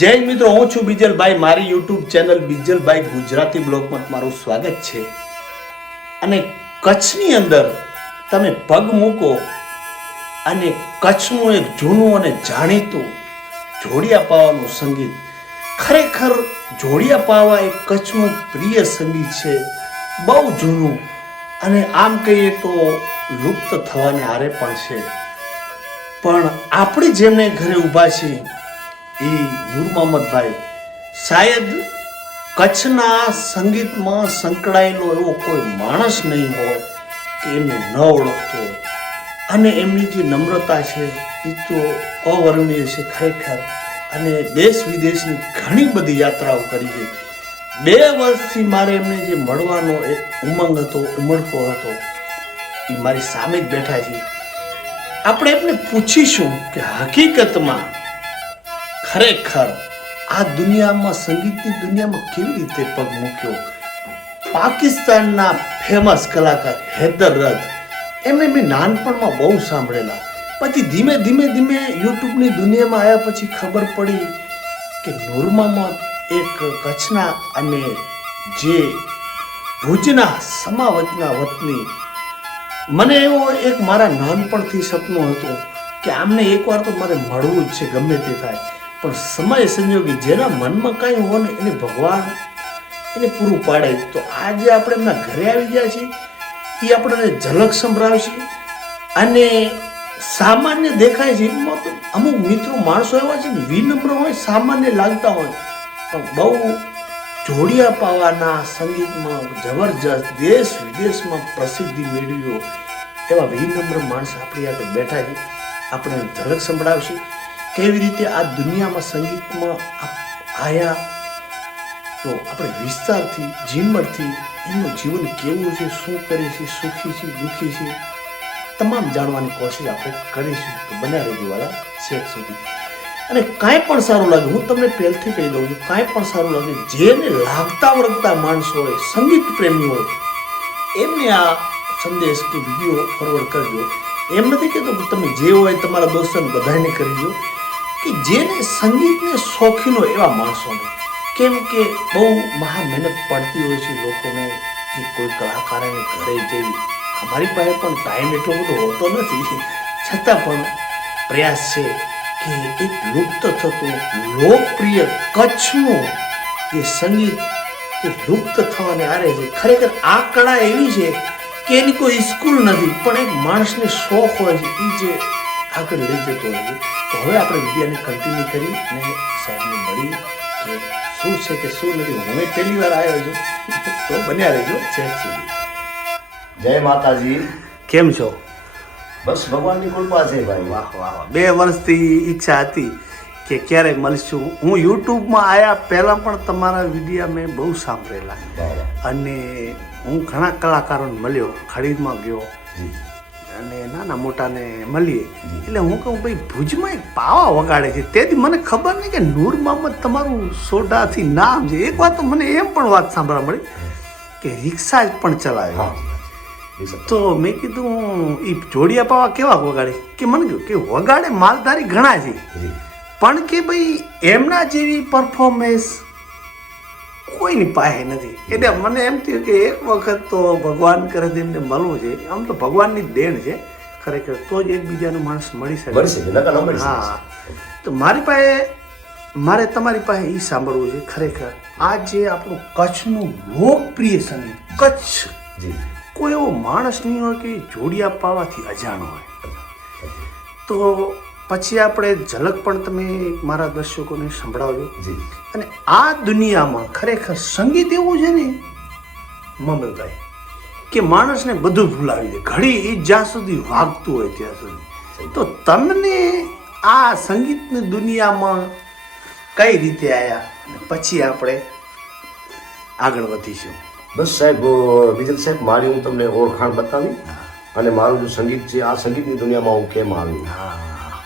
જય મિત્રો, હું છું બીજલભાઈ. મારી યુટ્યુબ ચેનલ બીજલભાઈ ગુજરાતી બ્લોગમાં તમારું સ્વાગત છે. અને કચ્છની અંદર તમે પગ મૂકો અને કચ્છનું એક જૂનું અને જાણીતું જોડિયા પાવાનું સંગીત, ખરેખર જોડિયા પાવા એ કચ્છનું પ્રિય સંગીત છે, બહુ જૂનું અને આમ કહીએ તો લુપ્ત થવાને આરે પણ છે. પણ આપણે જેમને ઘરે ઊભા છીએ એ નૂર મોહમ્મદભાઈ શાયદ કચ્છના સંગીતમાં સંકળાયેલો એવો કોઈ માણસ નહીં હોય કે એમને ન ઓળખતો હોય. અને એમની જે નમ્રતા છે એ તો અવર્ણનીય છે ખરેખર. અને દેશ વિદેશની ઘણી બધી યાત્રાઓ કરી છે. 2 વર્ષથી મારે એમને જે મળવાનો એક ઉમંગ હતો, ઉમળકો હતો, એ મારી સામે જ બેઠા છે. આપણે એમને પૂછીશું કે હકીકતમાં ખરેખર આ દુનિયામાં, સંગીતની દુનિયામાં કેવી રીતે પગ મૂક્યો. પાકિસ્તાનના ફેમસ કલાકાર હૈદર રદ, એમને મેં નાનપણમાં બહુ સાંભળેલા. પછી ધીમે ધીમે યુટ્યુબની દુનિયામાં આવ્યા પછી ખબર પડી કે નૂર મોહમ્મદ એક કચ્છના અને જે ભુજના સમાવતના વતની. મને એવો એક મારા નાનપણથી સપનું હતું કે આમને એકવાર તો મારે મળવું જ છે, ગમે તે થાય. પણ સમય સંજોગી જેના મનમાં કાંઈ હોય ને એને ભગવાન એને પૂરું પાડે. તો આજે આપણે એમના ઘરે આવી ગયા છીએ, એ આપણને ઝલક સંભળાવશે. અને સામાન્ય દેખાય છે, અમુક મિત્રો માણસો એવા છે ને વિનમ્ર હોય, સામાન્ય લાગતા હોય, પણ બહુ જોડિયા પાવાના સંગીતમાં જબરજસ્ત દેશ વિદેશમાં પ્રસિદ્ધિ મેળવ્યો એવા વિનમ્ર માણસ આપણી આગળ બેઠા છે. આપણે ઝલક સંભળાવશે કેવી રીતે આ દુનિયામાં સંગીતમાં આયા. તો આપણે વિસ્તારથી, ઝીણવટથી એમનું જીવન કેવું છે, શું કરે છે, સુખી છે, દુઃખી છે, તમામ જાણવાની કોશિશ આપણે કરીશું. તો બન્યા રહેજો વાળા છેક સુધી. અને કાંઈ પણ સારું લાગે, હું તમને પહેલથી કહી દઉં છું, કાંઈ પણ સારું લાગે, જેને લાગતા વળગતા માણસો હોય, સંગીત પ્રેમી હોય, એમને આ સંદેશ કે વિડીયો ફોરવર્ડ કરજો. એમ નથી કહેતો કે તમે જે હોય તમારા દોસ્તોને બધાને કરી દો, કે જેને સંગીતને શોખીન હોય એવા માણસોને. કેમ કે બહુ મહા મહેનત પડતી હોય છે લોકોને કે કોઈ કલાકારોને ઘરે જઈ. અમારી પાસે પણ ટાઈમ એટલો બધો હોતો નથી, છતાં પણ પ્રયાસ છે કે એક લુપ્ત થતું લોકપ્રિય કચ્છનું જે સંગીત એ લુપ્ત થવાને આરે છે. ખરેખર આ કળા એવી છે કે એની કોઈ સ્કૂલ નથી, પણ એક માણસને શોખ હોય છે, એ જે આગળ લઈ જતો હોય છે. તો હવે આપણે વિડીયોને કન્ટિન્યુ કરી અને સાહેબને મળી કે શું છે કે શું નથી. હું પહેલી વાર આવ્યો છું, તો બન્યા રહેજો છેક સુધી. જય માતાજી. કેમ છો? બસ ભગવાનની કૃપા છે ભાઈ. વાહ વાહ વાહ. 2 વર્ષથી ઈચ્છા હતી કે ક્યારે મળશું. હું યુટ્યુબમાં આવ્યા પહેલાં પણ તમારા વિડીયો મેં બહુ સાંભળેલા. અને હું ઘણા કલાકારોને મળ્યો, ખરીદમાં ગયો અને નાના મોટાને મળીએ. એટલે હું કહું ભાઈ ભુજમાં એક પાવા વગાડે છે. તેથી મને ખબર નહીં કે નૂર મોહમ્મદ તમારું સોઢાથી નામ છે. એક વાત તો મને એમ પણ વાત સાંભળવા મળી કે રિક્ષા જ પણ ચલાવે. તો મેં કીધું એ જોડિયા પાવા કેવા વગાડે? કે મને કહ્યું કે વગાડે માલધારી ઘણા છે, પણ કે ભાઈ એમના જેવી પરફોર્મન્સ કોઈની પાસે નથી. એટલે મને એમ થયું કે એક વખત તો ભગવાન કરે તો એમને મળવું છે. આમ તો ભગવાનની દેણ છે ખરેખર, તો જ એકબીજાનો માણસ મળી શકે. હા, તો મારે તમારી પાસે એ સાંભળવું છે ખરેખર આ જે આપણું કચ્છનું લોકપ્રિય સંગીત. કચ્છ કોઈ એવો માણસ નહીં હોય કે જોડિયા પાવાથી અજાણ હોય. તો પછી આપણે ઝલક પણ તમે મારા દર્શકોને સંભળાવજો. અને આ દુનિયામાં ખરેખર સંગીત એવું છે ને મોહમ્મદભાઈ કે માણસને બધું ભૂલાવી દે, ઘડી એ જ્યાં સુધી વાગતું હોય ત્યાં સુધી. તો તમને આ સંગીતની દુનિયામાં કઈ રીતે આવ્યા અને પછી આપણે આગળ વધીશું. બસ સાહેબ, વિજલ સાહેબ, મારી હું તમને ઓળખાણ બતાવી અને મારું જે સંગીત છે, આ સંગીતની દુનિયામાં હું કેમ આવ્યું.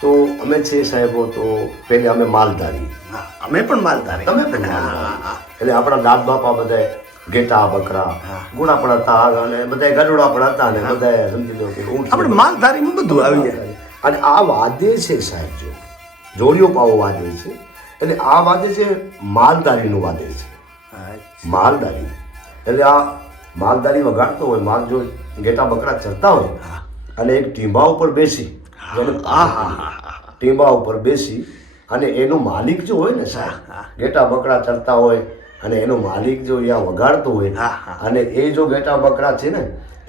તો અમે છે સાહેબો, તો પહેલે અમે માલધારી. અમે પણ માલધારી. તમે પણ માલધારી. એટલે આપણા દાદ બાપા બધા ઘેટા બકરા ગુણા પણ હતા અને બધા ગરુડા પણ હતા ને બધા સમજી લો કે આપણે માલધારીમાં બધું આવી જાય. અને આ વાદ્ય છે સાહેબ, જો જોડિયો પાવો વાદ્ય છે, એટલે આ વાદે છે માલધારીનું વાદે છે. માલધારી એટલે આ માલધારી વગાડતો હોય, માલ જો ઘેટા બકરા ચરતા હોય અને એક ટીંબા ઉપર બેસી ટીંબા ઉપર બેસી અને એનું માલિક જો હોય ને સાહેબ, ઘેટા બકરા ચરતા હોય અને એનો માલિક જો અહીંયા વગાડતો હોય અને એ જો ઘેટા બકરા છે ને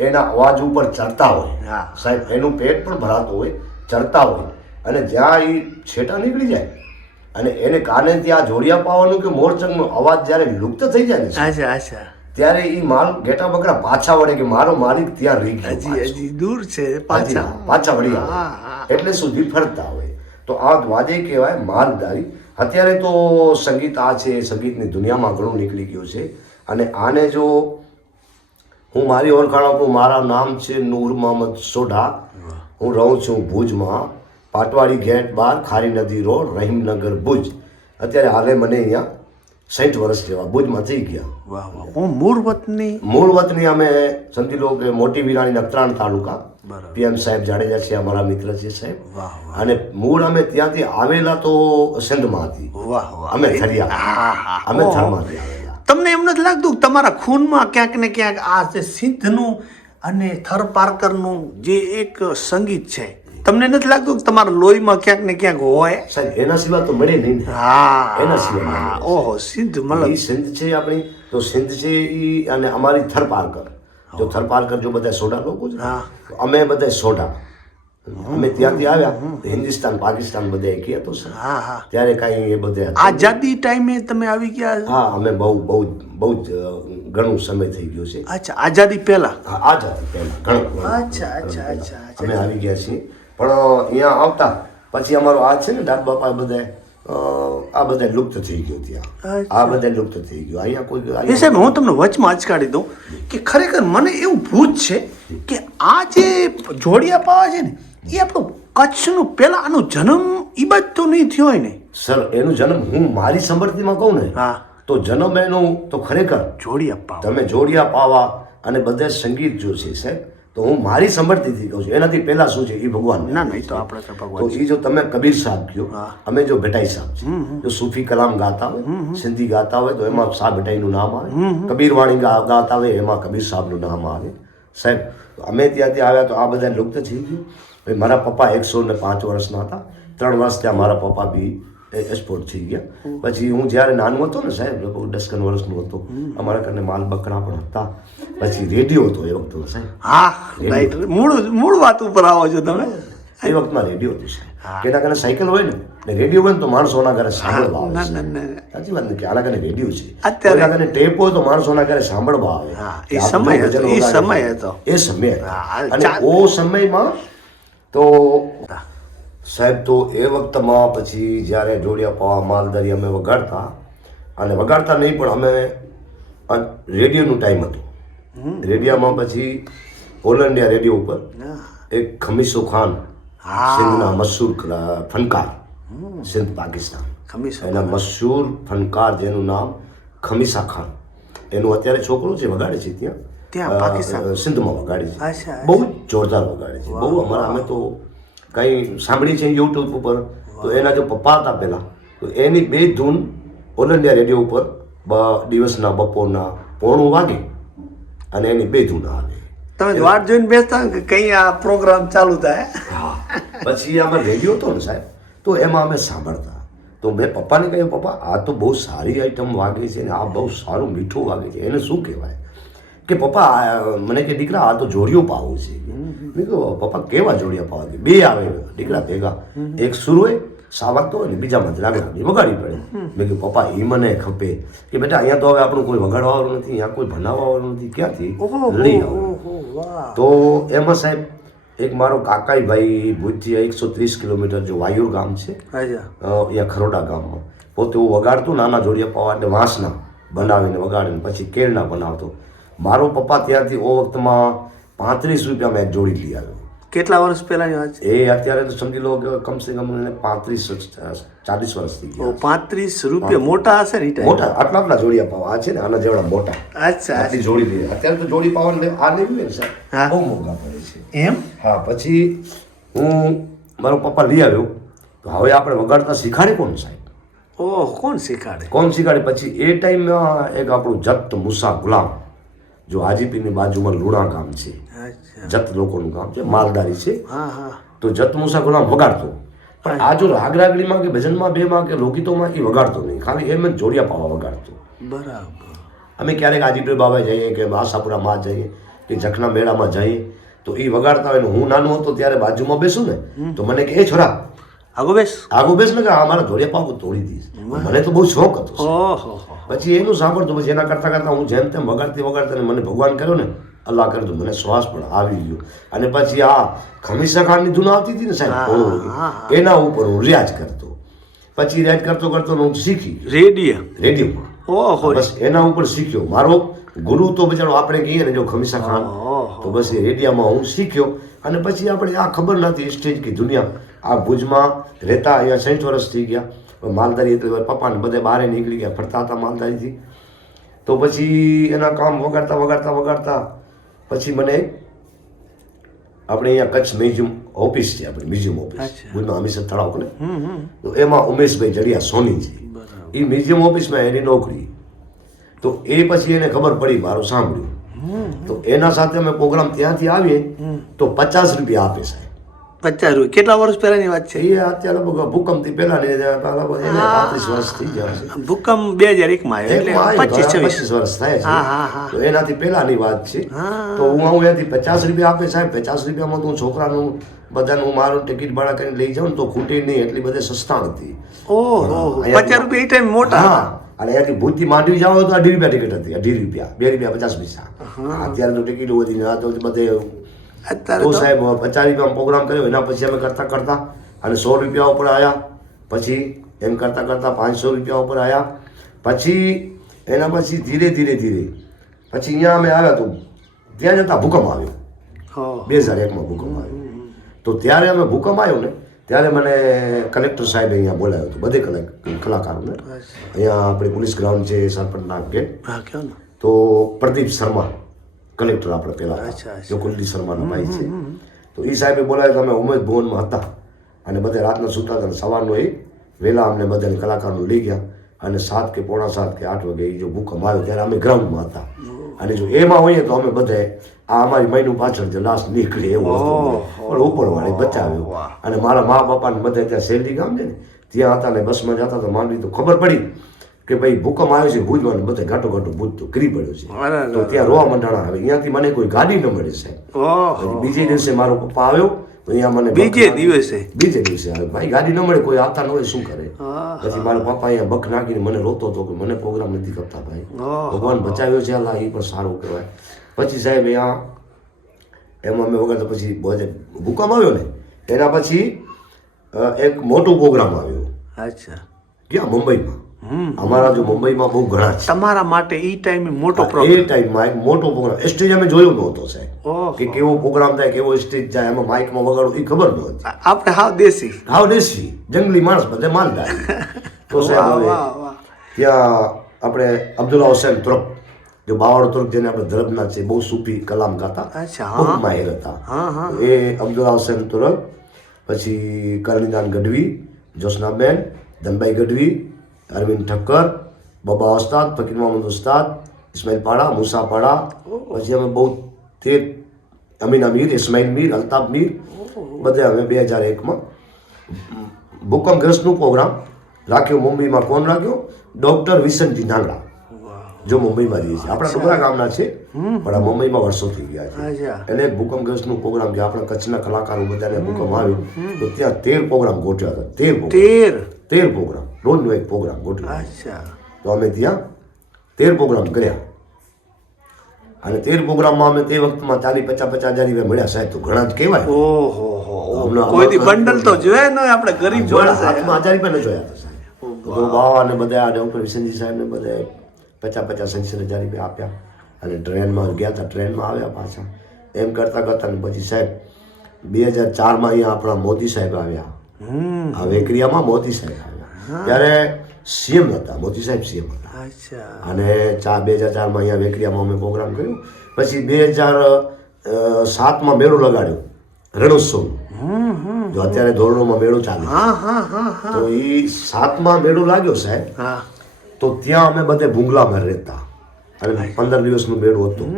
એના અવાજ ઉપર ચરતા હોય સાહેબ, એનું પેટ પણ ભરાતું હોય, ચરતા હોય અને જ્યાં એ છેટા નીકળી જાય અને એને કાને ત્યાં જોડિયા પાવાનું કે મોરચંગનો અવાજ જ્યારે લુપ્ત થઈ જાય ને ત્યારે એ માલ ઘેટા બકરા પાછા વળે કે મારો માલિક ત્યાં રહી ગયો, હજી દૂર છે, પાછા વળી આવે એટલે સુધી ફરતા હોય. તો આ વાદે કહેવાય માલધારી. અત્યારે તો સંગીત આ છે, સંગીતની દુનિયામાં ઘણું નીકળી ગયું છે અને આને જો હું મારી ઓળખાણ આપું, મારા નામ છે નૂર મોહમ્મદ સોઢા. હું રહું છું ભુજમાં, પાટવાડી ગેટ 12, ખારી નદી રોડ, રહીમનગર, ભુજ. અત્યારે હાલે મને અહીંયા 60 વર્ષ જેવા ભુજમાં થઈ ગયા. મૂળ વતની અમે સમજી લો કે મોટી વિરાણી નખત્રાણ તાલુકા, PM સાહેબ જાડેજા છે અમારા મિત્ર છે સાહેબ, અને મૂળ અમે ત્યાંથી આવેલા તો સિંધમાં હતી, અમે થરિયા, અમે થરમાંથી આવેલા. તમને એમ નથી લાગતું કે તમારા ખૂનમાં ક્યાંક ને ક્યાંક આ જે સિંધનું અને થર પારકરનું જે એક સંગીત છે, તમને નથી લાગતું કે તમારા લોહીમાં ક્યાંક ને ક્યાંક હોય? સાહેબ એના સિવાય તો મળે નહીં. એના સિવાય ઓહો, સિંધ મતલબ સિંધ છે આપણી, તો સિંધ છે ઈ અને અમારી થર પારકર. જો થર પારકર જો બધા સોડા લોકો છે, અમે બધા સોડા, અમે ત્યાંથી આવ્યા હિન્દુસ્તાન પાકિસ્તાન બધા એક હતો સર, ત્યારે કાંઈ એ બધે આઝાદી ટાઈમે તમે આવી ગયા? હા, અમે બહુ જ ઘણું સમય થઈ ગયો છે. અચ્છા, આઝાદી પહેલા? આઝાદી પહેલા ઘણું. અચ્છા અમે આવી ગયા છીએ. પણ અહીંયા આવતા પછી અમારો આ છે ને દાદ બાપા બધા આ બધા લુપ્ત થઈ ગયું ત્યાં, આ બધા લુપ્ત થઈ ગયું. અહીંયા કોઈ સાહેબ હું તમને વચમાં અચકાડી દઉં કે ખરેખર મને એવું ભૂત છે કે આ જે જોડિયા પાવા છે ને એ આપણું કચ્છનું પહેલા આનો જન્મ ઈ બાજુ તો નહીં થયો હોય ને સર? એનો જન્મ હું મારી સમર્થીમાં કહું ને તો જન્મ એનો તો ખરેખર જોડિયા પાવા, તમે જોડિયા પાવા અને બધા સંગીત જો છે સાહેબ, તો હું મારી સમર્થીથી કહું છું. એનાથી પહેલા શું છે એ ભગવાન. ના નહીં તો આપણે તો ભગવાન. તો એ જો તમે કબીર સાહેબ કહો, અમે જો ભેટાઈ સાહેબ છે, જો સૂફી કલામ ગાતા હોય, સિંધી ગાતા હોય તો એમાં શાહ ભેટાઈનું નામ આવે, કબીર વાણી ગાતા હોય એમાં કબીર સાહેબનું નામ આવે સાહેબ. અમે ત્યાંથી આવ્યા તો આ બધા લુપ્ત થઈ ગયું. મારા પપ્પા 105 વર્ષના હતા, 3 વર્ષ ત્યાં મારા પપ્પા બી એક્સપોર્ટ થઈ ગયા. પછી હું જ્યારે નાનું હતો ને સાહેબ, લગભગ 10 વર્ષનું હતો, અમારા ઘરે માલ બકરા પણ હતા. પછી રેડિયો હતો એ વખતે સાહેબ. હા, રાઈટ, મૂળ વાત ઉપર આવો છો તમે. એ વખતમાં રેડિયો હતું સાહેબ, કે એના ઘરે સાયકલ હોય ને રેડિયો હોય ને તો માણસોના ઘરે સાંભળવા આવે. સાચી વાત ને કે આના ઘરે રેડિયો છે, અત્યારે ઘરે ટેપ હોય તો માણસોના ઘરે સાંભળવા આવે. એ સમય હતો. અને ઓ સમયમાં તો સાહેબ તો એ વખતમાં પછી જ્યારે જોડિયા પાવા માલધારી અમે વગાડતા, અને વગાડતા નહીં પણ અમે રેડિયોનું ટાઈમ હતું. રેડિયોમાં પછી ઓલ ઇન્ડિયા રેડિયો ઉપર એક ખમીસો ખાન, સિંધના મશહૂર ફનકાર, સિંધ પાકિસ્તાન, એના મશહૂર ફનકાર જેનું નામ ખમીસા ખાન, એનું અત્યારે છોકરો છે વગાડે છે ત્યાં પાકિસ્તાન સિંધમાં વગાડે છે. બહુ જોરદાર વગાડે છે, બહુ. અમે તો કંઈ સાંભળી છે યુટ્યુબ ઉપર, તો એના જો પપ્પા હતા પહેલાં, તો એની 2 ધૂન ઓલ ઇન્ડિયા રેડિયો ઉપર દિવસના બપોરના 9:30 વાગે અને એની 2 ધૂન આવે. તમે વાટ જોઈને બેસતા કે કઈ આ પ્રોગ્રામ ચાલુ થાય. પછી આમાં રેડિયો હતો ને સાહેબ, તો એમાં અમે સાંભળતા. તો મેં પપ્પાને કહ્યું, પપ્પા આ તો બહુ સારી આઈટમ વાગે છે ને આ બહુ સારું મીઠું વાગે છે, એને શું કહેવાય? કે પપ્પા મને કે દીકરા આ તો જોડિયો પાવું છે. મેં કહ્યું પપ્પા કેવા જોડિયા પાવા છે? 2 આવે દીકરા ભેગા, એક સુર હોય સા વાગતો હોય ને બીજામાં લાગણી વગાડી પડે. મેં કહ્યું પપ્પા એ મને ખપે. કે બેટા અહીંયા તો હવે આપણું કોઈ વગાડવાવાળું નથી, અહીંયા કોઈ ભણાવવાવાળું નથી, ક્યાંથી લઈ આવો? તો એમાં સાહેબ એક મારો કાકાઈ ભાઈ ભુજથી 130 કિલોમીટર જો વાયુર ગામ છે, અહીંયા ખરોડા ગામમાં, પોતે હું વગાડતો નાના જોડિયા પાવા એટલે વાંસના બનાવીને વગાડીને પછી કેળના બનાવતો. મારો પપ્પા ત્યાંથી ઓ વખતમાં 35 રૂપિયા મેં એક જોડી લઈ આવ્યો. કેટલા વર્ષ પહેલાની વાત છે? એ અત્યારે તો સમજી લો કે કમસે કમ 35-40 વર્ષ થઈ ગયા. 35 રૂપિયા મોટા હશે ને? મોટા આટલા જોડિયા પાવા આ છે ને, આના જેવડા મોટા. અચ્છા, આટલી જોડી લઈએ. અત્યારે તો જોડી પાવા આ લેવું ને સાહેબ બહુ મોંઘા પડે છે. એમ? હા. પછી હું મારો પપ્પા લઈ આવ્યો, તો હવે આપણે વગાડતા શીખાડે કોણ સાહેબ? ઓહ, કોણ શીખાડે? કોણ શીખવાડે? પછી એ ટાઈમમાં એક આપણું જત મુસા ગુલામ, જો હાજીપીરની બાજુમાં લુણા ગામ છે, અચ્છા. જત લોકોનું ગામ છે, માલધારી છે. હા હા. તો જત મુસા ગુલામ વગાડતો, પણ આ જો રાગ રાગડીમાં કે ભજનમાં બેમાં કે લોકગીતોમાં એ વગાડતો નહીં, ખાલી એમ જ જોડિયા પાવા વગાડતો. બરાબર. અમે ક્યારેક હાજીપીર બાબા જઈએ કે આશાપુરામાં જઈએ કે જખના મેળામાં જઈએ તો એ વગાડતા હોય ને હું નાનો હતો ત્યારે બાજુમાં બેસું ને તો મને કે એ છોરા આગો બેસ. આગો બેસ ને કે આ મારા જોડિયા પાવ તોડી દઈશ. મને તો બહુ શોખ હતો. ઓહો. પછી એનું સાંભળતો, પછી એના કરતાં કરતાં હું જેમ તેમ વગાડતી ને મને ભગવાન કર્યો ને, અલ્લાહ કર્યો તો મને શ્વાસ પણ આવી ગયો. અને પછી આ ખમીસા ખાનની ધૂન આવતી હતી ને સાહેબ, એના ઉપર હું રિયાઝ કરતો. પછી રિયાઝ કરતો કરતો હું શીખી ગયો રેડિયોમાં. ઓહો. બસ એના ઉપર શીખ્યો. મારો ગુરુ તો બચારો આપણે કહીએ ને જો ખમીસા ખાન, તો બસ એ રેડિયામાં હું શીખ્યો. અને પછી આપણે આ ખબર નથી સ્ટેજ કી દુનિયા. આ ભુજમાં રહેતા અહીંયા 60 વર્ષ થઈ ગયા. માલધારી એટલે પપ્પાને બધે બહાર નીકળી ગયા, ફરતા હતા માલધારીથી. તો પછી એના કામ વગાડતા પછી મને આપણે અહીંયા કચ્છ મ્યુઝિયમ ઓફિસ છે, આપણે મ્યુઝિયમ ઓફિસ ભુજમાં હમીસર તળાવ ને, તો એમાં ઉમેશભાઈ જડિયા સોની છે, એ મ્યુઝિયમ ઓફિસમાં એની નોકરી. તો એ પછી એને ખબર પડી, મારું સાંભળ્યું, તો એના સાથે અમે પ્રોગ્રામ ત્યાંથી આવીએ તો 50 રૂપિયા આપે સાહેબ. 50 રૂપિયા? કેટલા વર્ષ પહેલાની વાત છે? એ અત્યારે ભૂકંપથી પહેલા 35 વર્ષ થઈ ગયા છે. ભૂકંપ 2001 એટલે 25-26 વર્ષ થાય છે. તો એનાથી પહેલાની વાત છે. તો હું આવું ત્યાંથી 50 રૂપિયા આપે સાહેબ. 50 રૂપિયામાં તો હું છોકરાનું બધાનું મારું ટિકિટ ભાડા કરીને લઈ જાઉં ને તો ખૂટે નહીં, એટલી બધે સસ્તા હતી. ઓહો. 50 રૂપિયા એ ટાઈમ મોટા. હા. અને અહીંયાથી ભૂજથી માંડવી જાવ તો 2.5 રૂપિયા ટિકિટ હતી. 2.5 રૂપિયા, 2 રૂપિયા 50 પૈસા. અત્યારે તો ટિકિટો વધી આ તો બધે. તો સાહેબ 50 રૂપિયામાં પ્રોગ્રામ કર્યો. એના પછી અમે કરતા અને 100 રૂપિયા ઉપર આવ્યા. પછી એમ કરતા 500 રૂપિયા ઉપર આવ્યા. પછી એના પછી ધીરે પછી અહીંયા અમે આવ્યા તો ત્યાં જતા ભૂકંપ આવ્યો. 2001માં ભૂકંપ આવ્યો. તો ત્યારે અમે ભૂકંપ આવ્યો ને ત્યારે મને કલેક્ટર સાહેબે અહીંયા બોલાવ્યો હતો, બધે કલાકારોને. અહીંયા આપણે પોલીસ ગ્રાઉન્ડ છે સરપંચના ગેટ. તો પ્રદીપ શર્મા કલેક્ટર આપણે પહેલા જો કુલદીપ શર્માના ભાઈ છે. તો એ સાહેબે બોલાવ્યો. અમે ઉમેદ ભવનમાં હતા અને બધે રાતના સૂતા હતા. સવારનો એ વહેલા અમને બધાને કલાકારો લઈ ગયા અને 7 કે પોણા 7 કે 8 વાગે એ જો ભૂકંપ આવ્યો ત્યારે અમે ગ્રાઉન્ડમાં હતા. અને જો એમાં હોઈએ તો અમે બધાએ આ અમારી મહિનું પાછળ જે લાશ નીકળે એવું હતું, પણ ઉપરવાળી બચાવ્યો. અને મારા મા બાપાને બધા ત્યાં શેરડી ગામ છે ને ત્યાં હતા ને બસમાં જતા તો માંડવી તો ખબર પડી કે ભાઈ ભૂકંપ આવ્યો છે ભુજમાં, બધા ઘાટો ભૂજ તો કરી પડ્યો છે. તો ત્યાં રોવા મંડાણા. હવે અહીંયાથી મને કોઈ ગાડી ન મળે સાહેબ. બીજે દિવસે મારો પપ્પા આવ્યો તો અહીંયા મને બીજે દિવસે આવે ભાઈ ગાડી ન મળે, કોઈ આવતા ન હોય, શું કરે? પછી મારા પપ્પા અહીંયા બખ નાખીને મને રોતો હતો કે મને પ્રોગ્રામ નથી કરતા ભાઈ, ભગવાન બચાવ્યો છે અલ્લાહ, એ પણ સારું કહેવાય. પછી સાહેબ અહીંયા એમાં અમે વગર તો પછી ભૂકંપ આવ્યો ને એના પછી એક મોટો પ્રોગ્રામ આવ્યો. અચ્છા. ક્યાં? મુંબઈમાં. અમારા જો મુંબઈમાં બહુ ઘણા છે. તમારા માટે એ ટાઈમે મોટો એ પ્રોગ્રામ. ટાઈમમાં એક મોટો પ્રોગ્રામ સ્ટેજ અમે જોયો નહોતો સાહેબ, કે કેવો પ્રોગ્રામ થાય, કેવો સ્ટેજ જાય, એમાં માઇકમાં વગાડો એ ખબર નહોતી. આપણે હાવ દેશી જંગલી માણસ, બધે માલદાર. તો સાહેબ ત્યાં આપણે અબ્દુલ્લા હુસૈન તુર્ક, જો બાવાડો તુર્ક જેને આપણે ધરબના છે, બહુ સૂફી કલામ ગાતા, બહુ માહિર હતા. એ અબ્દુલ્લા હુસૈન તુર્ક, પછી કરણીદાન ગઢવી, જોશનાબેન, ધનભાઈ ગઢવી, અરવિંદ ઠક્કર, બાબા ઉસ્તાદ, ફકીર મોહમ્મદ ઉસ્તાદ, ઇસ્માઇલ પાડા, મુસા પાડા. પછી અમે બહુ 13 અમીના મીર, ઇસ્માઇલ મીર, અલ્તાફ મીર, બધે અમે 2001માં ભૂકંપગ્રસ્તનું પ્રોગ્રામ રાખ્યો. મુંબઈમાં કોણ રાખ્યો? ડૉક્ટર વિસનજી નાંગડા, જો મુંબઈમાં રહીએ છીએ. આપણા ડુંગરા ગામના છે પણ આ મુંબઈમાં વર્ષો થઈ ગયા છે. એને ભૂકંપગ્રસ્તનું પ્રોગ્રામ કે આપણા કચ્છના કલાકારો બધાને ભૂકંપ આવ્યો તો ત્યાં 13 પ્રોગ્રામ ગોઠવ્યા હતા. 13 પ્રોગ્રામ, રોજનો એક પ્રોગ્રામ ગોઠવ્યો. તો અમે ત્યાં 13 પ્રોગ્રામ કર્યા. અને 13 પ્રોગ્રામમાં અમે તે વખતમાં 40-50 હજાર રૂપિયા મળ્યા સાહેબ, તો ઘણા જ કહેવાય. કોઈ બંડલ તો જોયા ન આપણે ગરીબ જોયા, હાથમાં 1000 રૂપિયા ન જોયા હતા સાહેબ. તો બાવા ને બધા ડૉક્ટર વિસનજી સાહેબને બધે 50-60 હજાર રૂપિયા આપ્યા. અને ટ્રેનમાં ગયા હતા, ટ્રેનમાં આવ્યા પાછા. એમ કરતાં ને પછી સાહેબ 2004માં અહીંયા આપણા મોદી સાહેબ આવ્યા. આ વેકરિયામાં મોદી સાહેબ આવ્યા ત્યારે સીએમ હતા, મોદી સાહેબ સીએમ હતા. અને 2004માં અહીંયા વેકરિયામાં અમે પ્રોગ્રામ કર્યો. પછી 2007માં મેળો લગાડ્યો રણોત્સવ. જો અત્યારે ધોરડોમાં મેળો ચાલે છે. હા હા હા હા તો એ 7મા મેળો લાગ્યો સાહેબ, હા તો ત્યાં અમે બધે ભૂંગલામાં રહેતા અને 15 દિવસનું મેળો હતું.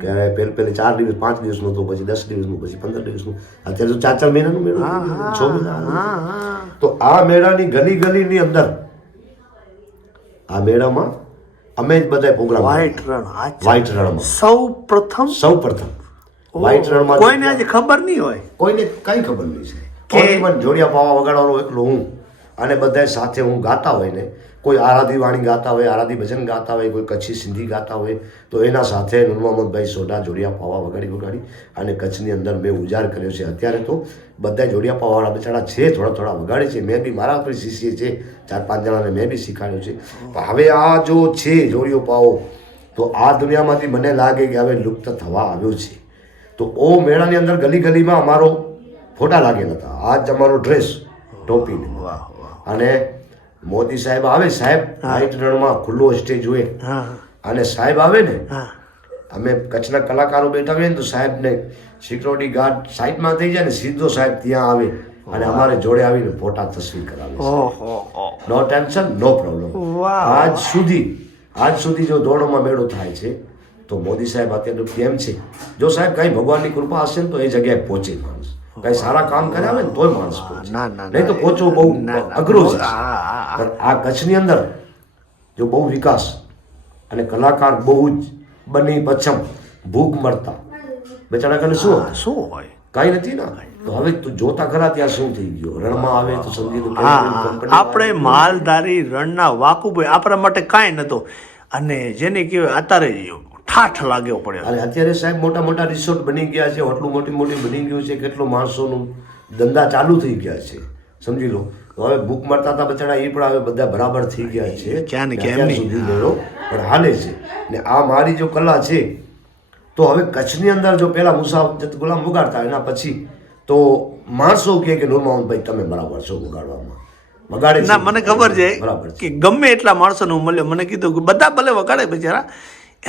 કે પેલે 4 દિવસ 5 દિવસનું હતું, પછી 10 દિવસનું, પછી 15 દિવસનું. અત્યારે તો 4 મહિનાનું મેળો થઈ ગયો, 6 મહિના. તો આ મેળાની ગલી ગલીની અંદર આ મેળામાં અમે જ બધા પ્રોગ્રામ વ્હાઈટ રણ વ્હાઈટ રણમાં સૌ પ્રથમ વ્હાઈટ રણમાં કોઈને આજે ખબર નહીં હોય કોઈને કઈ ખબર નહીં છે કે મને જોડિયા પાવા વગાડવાનો એકલો હું, અને બધા સાથે હું ગાતા હોય ને, કોઈ આરાધી વાણી ગાતા હોય, આરાધી ભજન ગાતા હોય, કોઈ કચ્છી સિંધી ગાતા હોય, તો એના સાથે નૂર મોહમ્મદભાઈ સોઢા જોડિયા પાવા વગાડી અને કચ્છની અંદર મેં ઉજાર કર્યો છે. અત્યારે તો બધા જોડિયા પાવાવાળા બચારા છે, થોડા થોડા વગાડે છે. મેં બી મારા પર શિષ્ય છે 4-5 જણાને મેં બી શીખવાડ્યો છે. પણ હવે આ જો છે જોડિયો પાવો, તો આ દુનિયામાંથી મને લાગે કે હવે લુપ્ત થવા આવ્યો છે. તો ઓ મેળાની અંદર ગલી ગલીમાં અમારો ફોટા લાગેલા હતા, આજ અમારો ડ્રેસ ટોપીને. અને મોદી સાહેબ આવે, સાહેબ વ્હાઈટ રણમાં ખુલ્લો સ્ટેજ હોય, અને સાહેબ આવે ને, અમે કચ્છના કલાકારો બેઠા હોય ને, તો સાહેબને સિક્યોરિટી ગાર્ડ સાઈડમાં થઈ જાય ને, સીધો સાહેબ ત્યાં આવે અને અમારે જોડે આવીને ફોટા તસવીર કરાવે છે. નો ટેન્શન, નો પ્રોબ્લેમ. આજ સુધી જો ધોરડોમાં મેળો થાય છે, તો મોદી સાહેબ અત્યારે કેમ છે, જો સાહેબ કઈ ભગવાનની કૃપા હશે ને તો એ જગ્યાએ પહોંચે માણસ, કઈ સારા કામ કર્યા હોય ને તોય માણસ પહોંચે, નહીં તો પહોંચવું બહુ અઘરું છે. પણ આ કચ્છની અંદર જો બહુ વિકાસ અને કલાકાર બહુ જ બની પછમ ભૂખ મળતા બેચારા કને શું હોય, કઈ નથી ને. તો હવે તું જોતા ખરા ત્યાં શું થઈ ગયું, રણમાં આવે તો સમજી લો આપણે માલધારી રણના વાકુભાઈ આપણા માટે કાંઈ નતો, અને જેને કહેવાય અત્યારે ઠાઠ લાગ્યો પડ્યો. અને અત્યારે સાહેબ મોટા મોટા રિસોર્ટ બની ગયા છે, હોટલું મોટી મોટી બની ગયું છે, કેટલો માણસોનું ધંધા ચાલુ થઈ ગયા છે, સમજી લો. તો હવે ભૂખ મળતા હતા બચારા એ પણ હવે બધા બરાબર થઈ ગયા છે, ક્યાં સુધી મેળો પણ હાલે છે. ને આ મારી જો કલા છે, તો હવે કચ્છની અંદર જો પેલા મુસાફર ગુલામ વગાડતા, એના પછી તો માણસો કહે કે નૂર મોહમ્મદભાઈ તમે બરાબર છો વગાડવામાં, વગાડે ના મને ખબર છે બરાબર કે ગમે એટલા માણસોનું મળ્યો, મને કીધું કે બધા ભલે વગાડે બિચારા,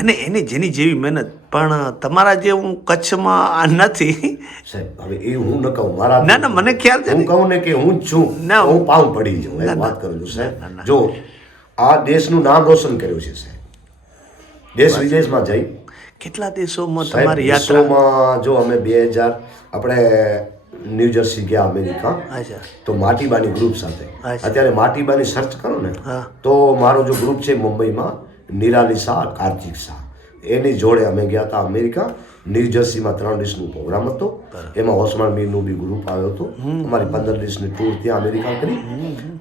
એને જેની જેવી મહેનત, પણ તમારા જેવું કચ્છમાં આ નથી સાહેબ. હવે એ હું ન કહું, મારા ના મને ખ્યાલ છે, હું કહું ને કે હું જ છું, હું પાઉં પડી જાઉં, એ વાત કરું છું સાહેબ. જો આ દેશનું નામ રોશન કર્યું છે સાહેબ, દેશ વિદેશમાં જઈ કેટલા દેશોમાં સાહેબ, તમારી યાત્રા. દેશોમાં જો અમે 2000 આપણે ન્યૂ જર્સી ગયા અમેરિકા, તો માટીબાની ગ્રુપ સાથે. અત્યારે માટીબાની સર્ચ કરો ને, તો મારો જો ગ્રુપ છે મુંબઈમાં, નિરાલી શાહ, કાર્તિક શાહ, એની જોડે અમે ગયા હતા અમેરિકા. ન્યૂ જર્સીમાં 3 દિવસનો પ્રોગ્રામ હતો, એમાં ઓસમાન મીરનું બી ગ્રુપ આવ્યો હતો. અમારી 15 દિવસની ટૂર ત્યાં અમેરિકા કરી.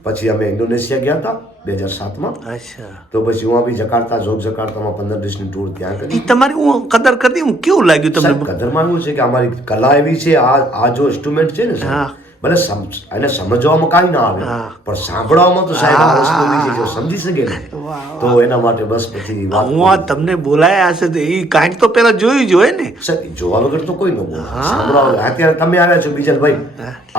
પછી અમે ઇન્ડોનેશિયા ગયા હતા 2007માં. તો પછી હું બી જકાર્તામાં 15 દિવસની ટૂર ત્યાં કરી. તમારી હું કદર કરતી, હું કેવું લાગ્યું તમને? કદરમાં એવું છે કે અમારી કલા એવી છે, આ જો ઇન્સ્ટ્રુમેન્ટ છે ને સાહેબ, ભલે એને સમજવામાં કાંઈ ના આવે, પણ સાંભળવામાં તો સાહેબ આ વસ્તુ એવી છે, જો સમજી શકે ને તો એના માટે બસ પછી હું તમને બોલાયા હશે તો એ કાંઈક તો પેલા જોયું જ હોય ને. જોવા વગર તો કોઈ ન બોલે, સાંભળવા. અત્યારે તમે આવ્યા છો બીજલભાઈ,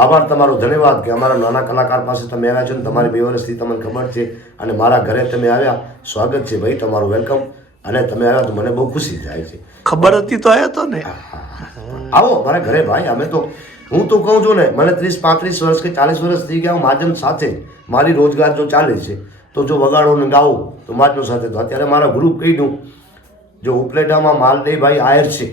આભાર તમારો, ધન્યવાદ કે અમારા નાના કલાકાર પાસે તમે આવ્યા છો ને તમારી 2 વર્ષથી તમને ખબર છે, અને મારા ઘરે તમે આવ્યા, સ્વાગત છે ભાઈ તમારું, વેલકમ. અને તમે આવ્યા તો મને બહુ ખુશી થાય છે. ખબર હતી તો આવ્યો તો ને. આવો મારા ઘરે ભાઈ. અમે તો હું તો કહું છું ને, મને 30-35 વર્ષ કે 40 વર્ષ થઈ ગયા, હું માધ્યમ સાથે મારી રોજગાર જો ચાલે છે, તો જો વગાડો ને ગાઓ તો માધ્યમ સાથે. તો અત્યારે મારા ગ્રુપ કહી દઉં, જો ઉપલેટામાં માલદેવભાઈ આયર છે,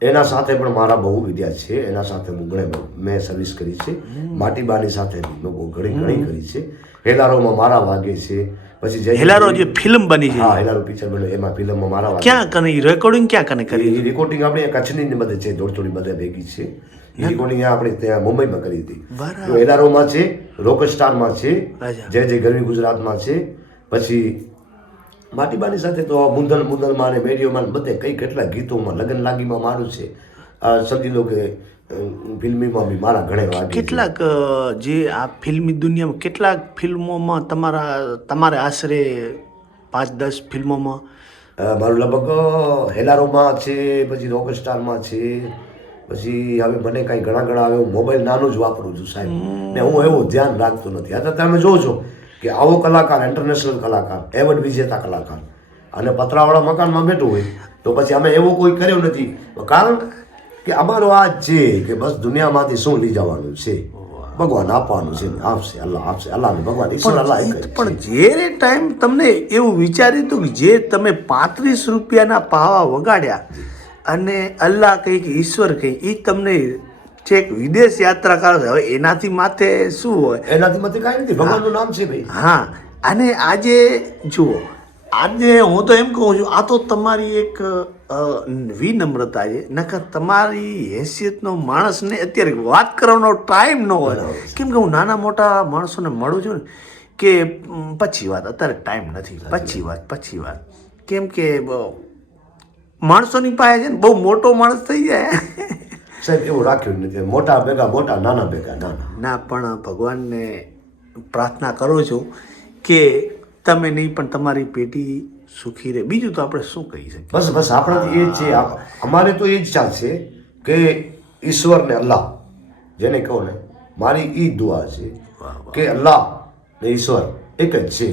એના સાથે પણ મારા બહુ વિદ્યા છે, એના સાથે હું મેં સર્વિસ કરી છે. માટીબાની સાથે મેં બહુ ઘણી કરી છે. હેલારોમાં મારા વાગે છે. પછી હેલારો જે ફિલ્મ બની છે, હા હેલારો પિક્ચર બન્યું, એમાં ફિલ્મમાં મારા વાગે. ક્યાં કને રેકોર્ડિંગ ક્યાં કને કરી? એ રેકોર્ડિંગ આપણે કચ્છની બધે છે, થોડી બધે ભેગી છે. એ રેકોર્ડિંગ આપણે ત્યાં મુંબઈમાં કરી હતી. હેલારોમાં છે, રોકસ્ટારમાં છે, જય જય ગરવી ગુજરાતમાં છે. પછી માટીબાની સાથે તો મુંદલમાં અને મેડિયોમાં બધે કેટલા ગીતોમાં, લગ્ન લાગીમાં મારું છે. સમજી લો કે ફિલ્મીમાં બી મારા ઘણા વાગે. કેટલાક જે આ ફિલ્મી દુનિયામાં કેટલાક ફિલ્મોમાં તમારે આશરે 5-10 ફિલ્મોમાં? મારું લગભગ હેલારોમાં છે, પછી રોકસ્ટારમાં છે, પછી હવે મને કાંઈ ઘણા હવે હું મોબાઈલ નાનું જ વાપરું છું સાહેબ, ને હું એવું ધ્યાન રાખતો નથી. અત્યારે તમે જોવો છો કે આવો કલાકાર, ઇન્ટરનેશનલ કલાકાર, એવોર્ડ વિજેતા કલાકાર, અને પતરાવાળા મકાનમાં બેઠું હોય, તો પછી અમે એવો કોઈ કર્યો નથી. કારણ કે અમારો આ જ છે કે બસ દુનિયામાંથી શું લઈ જવાનું છે, ભગવાન આપવાનું છે ને આપશે, અલ્લાહ આપશે, અલ્લાહ ને ભગવાન ઈશ્વર અલ્લાહ એક જ છે. પણ જે ટાઈમ તમને એવું વિચાર્યું હતું કે જે તમે 35 રૂપિયાના પાવા વગાડ્યા અને અલ્લાહ કહી કે ઈશ્વર કહી, એ તમને છેક વિદેશ યાત્રા કરો છો, હવે એનાથી માથે શું હોય? એનાથી મતે કાંઈ નથી, ભગવાનનું નામ છે ભાઈ. હા, અને આજે જુઓ, આજે હું તો એમ કહું છું, આ તો તમારી એક વિનમ્રતા છે, નકર તમારી હેસિયતનો માણસને અત્યારે વાત કરવાનો ટાઈમ ન હોય. કેમ કે હું નાના મોટા માણસોને મળું છું ને કે પછી વાત, અત્યારે ટાઈમ નથી, પછી વાત. કેમ કે માણસોની પાસે છે ને બહુ મોટો માણસ થઈ જાય સાહેબ એવું રાખ્યું જ નથી, મોટા ભેગા મોટા, નાના ભેગા નાના. ના, પણ ભગવાનને પ્રાર્થના કરું છું કે તમે નહીં પણ તમારી પેઢી સુખી રહે. બીજું તો આપણે શું કહી શકીએ? બસ આપણાથી એ જ છે, અમારે તો એ જ ચાલશે કે ઈશ્વર ને અલ્લાહ જેને કહો ને, મારી એ દુઆ છે કે અલ્લાહ ને ઈશ્વર એક જ છે,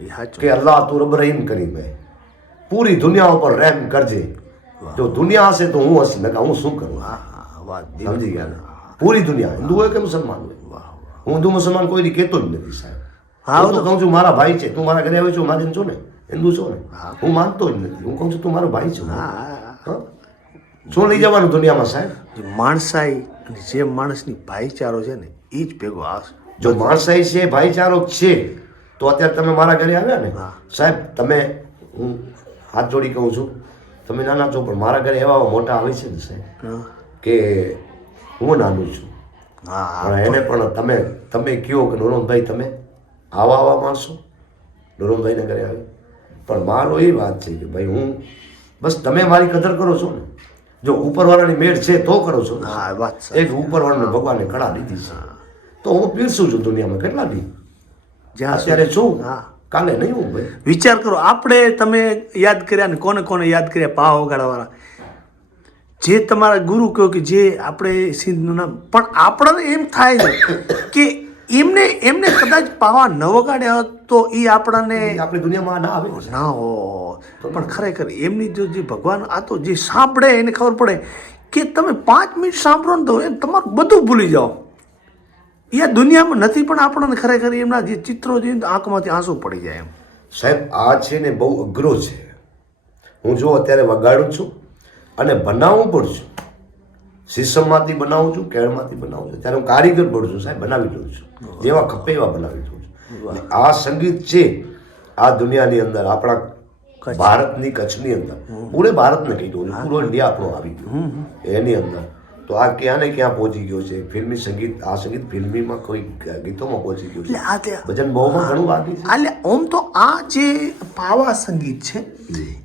એ સાચું. કે અલ્લાહ તું રબ રહીમ કરીમ હે, પૂરી દુનિયા ઉપર રહેમ કરજે. જો દુનિયા હશે તો હું હશે, નકા હું શું કરું? વાત સમજી ગયા ને? પૂરી દુનિયા, હિન્દુ હોય કે મુસલમાન હોય, હું હિન્દુ મુસલમાન કોઈની કહેતો જ નથી સાહેબ. હું તો કહું છું મારા ભાઈ છે, તું મારા ઘરે આવ્યો છો, માધ્યમ છો ને, હિન્દુ છો ને, હું માનતો જ નથી, હું કહું છું તું મારો ભાઈ છો. શું લઈ જવાનું દુનિયામાં સાહેબ? માણસાઈ અને જે માણસની ભાઈચારો છે ને એ જ ભેગો આવશે. જો માણસાઈ છે, ભાઈચારો છે, તો અત્યારે તમે મારા ઘરે આવ્યા ને સાહેબ, તમે, હું હાથ જોડી કહું છું, તમે નાના છો પણ મારા ઘરે એવા મોટા આવે છે ને સાહેબ કે હું નાનું છું, પણ એને પણ તમે કહો કે નોરમભાઈ તમે આવા માણસો, નોરમભાઈને ઘરે આવે. પણ મારો એ વાત છે કે ભાઈ હું બસ તમે મારી કદર કરો છો ને, જો ઉપરવાળાની મેળ છે તો કરો છો ને. હા, વાત એક ઉપરવાળાને ભગવાને કળા દીધી છે, તો હું પીરસું છું દુનિયામાં કેટલા દી, જ્યાં અત્યારે છું, કાલે નહીં હું ભાઈ. વિચાર કરો, આપણે તમે યાદ કર્યા ને કોને યાદ કર્યા? પાવા વગાડવાવાળા, જે તમારા ગુરુ કહો કે જે આપણે સિંધનું નામ, પણ આપણને એમ થાય છે કે એમને કદાચ પાવા ન વગાડ્યા હોત તો એ આપણને આપણી દુનિયામાં ના આવે. ના હો. પણ ખરેખર એમની જે ભગવાન, આ તો જે સાંભળે એને ખબર પડે કે તમે 5 મિનિટ સાંભળો ને તો એમ તમારું બધું ભૂલી જાઓ. એ દુનિયામાં નથી, પણ આપણને ખરેખર એમના જે ચિત્રો જોઈને આંખમાંથી આંસુ પડી જાય એમ. સાહેબ આ છે ને બહુ અઘરો છે. હું જો અત્યારે વગાડું છું અને બનાવું પણ છું, શીશમમાંથી બનાવું છું, કેળમાંથી બનાવું છું, ત્યારે હું કારીગર પણ છું સાહેબ, બનાવી લઉં છું, જેવા ખપે એવા બનાવી લઉં છું. આ સંગીત છે આ દુનિયાની અંદર, આપણા ભારતની કચ્છની અંદર, પૂરે ભારતને કહી દઉં, પૂરો ઇન્ડિયા આપણો આવી ગયો એની અંદર. તો આ ક્યાં ને ક્યાં પહોંચી ગયો છે ફિલ્મી સંગીત. આ સંગીત ફિલ્મીમાં કોઈ ગીતોમાં પહોંચી ગયું છે, ભજન બહુમાં ઘણું બાકી છે. એટલે આમ તો આ જે પાવા સંગીત છે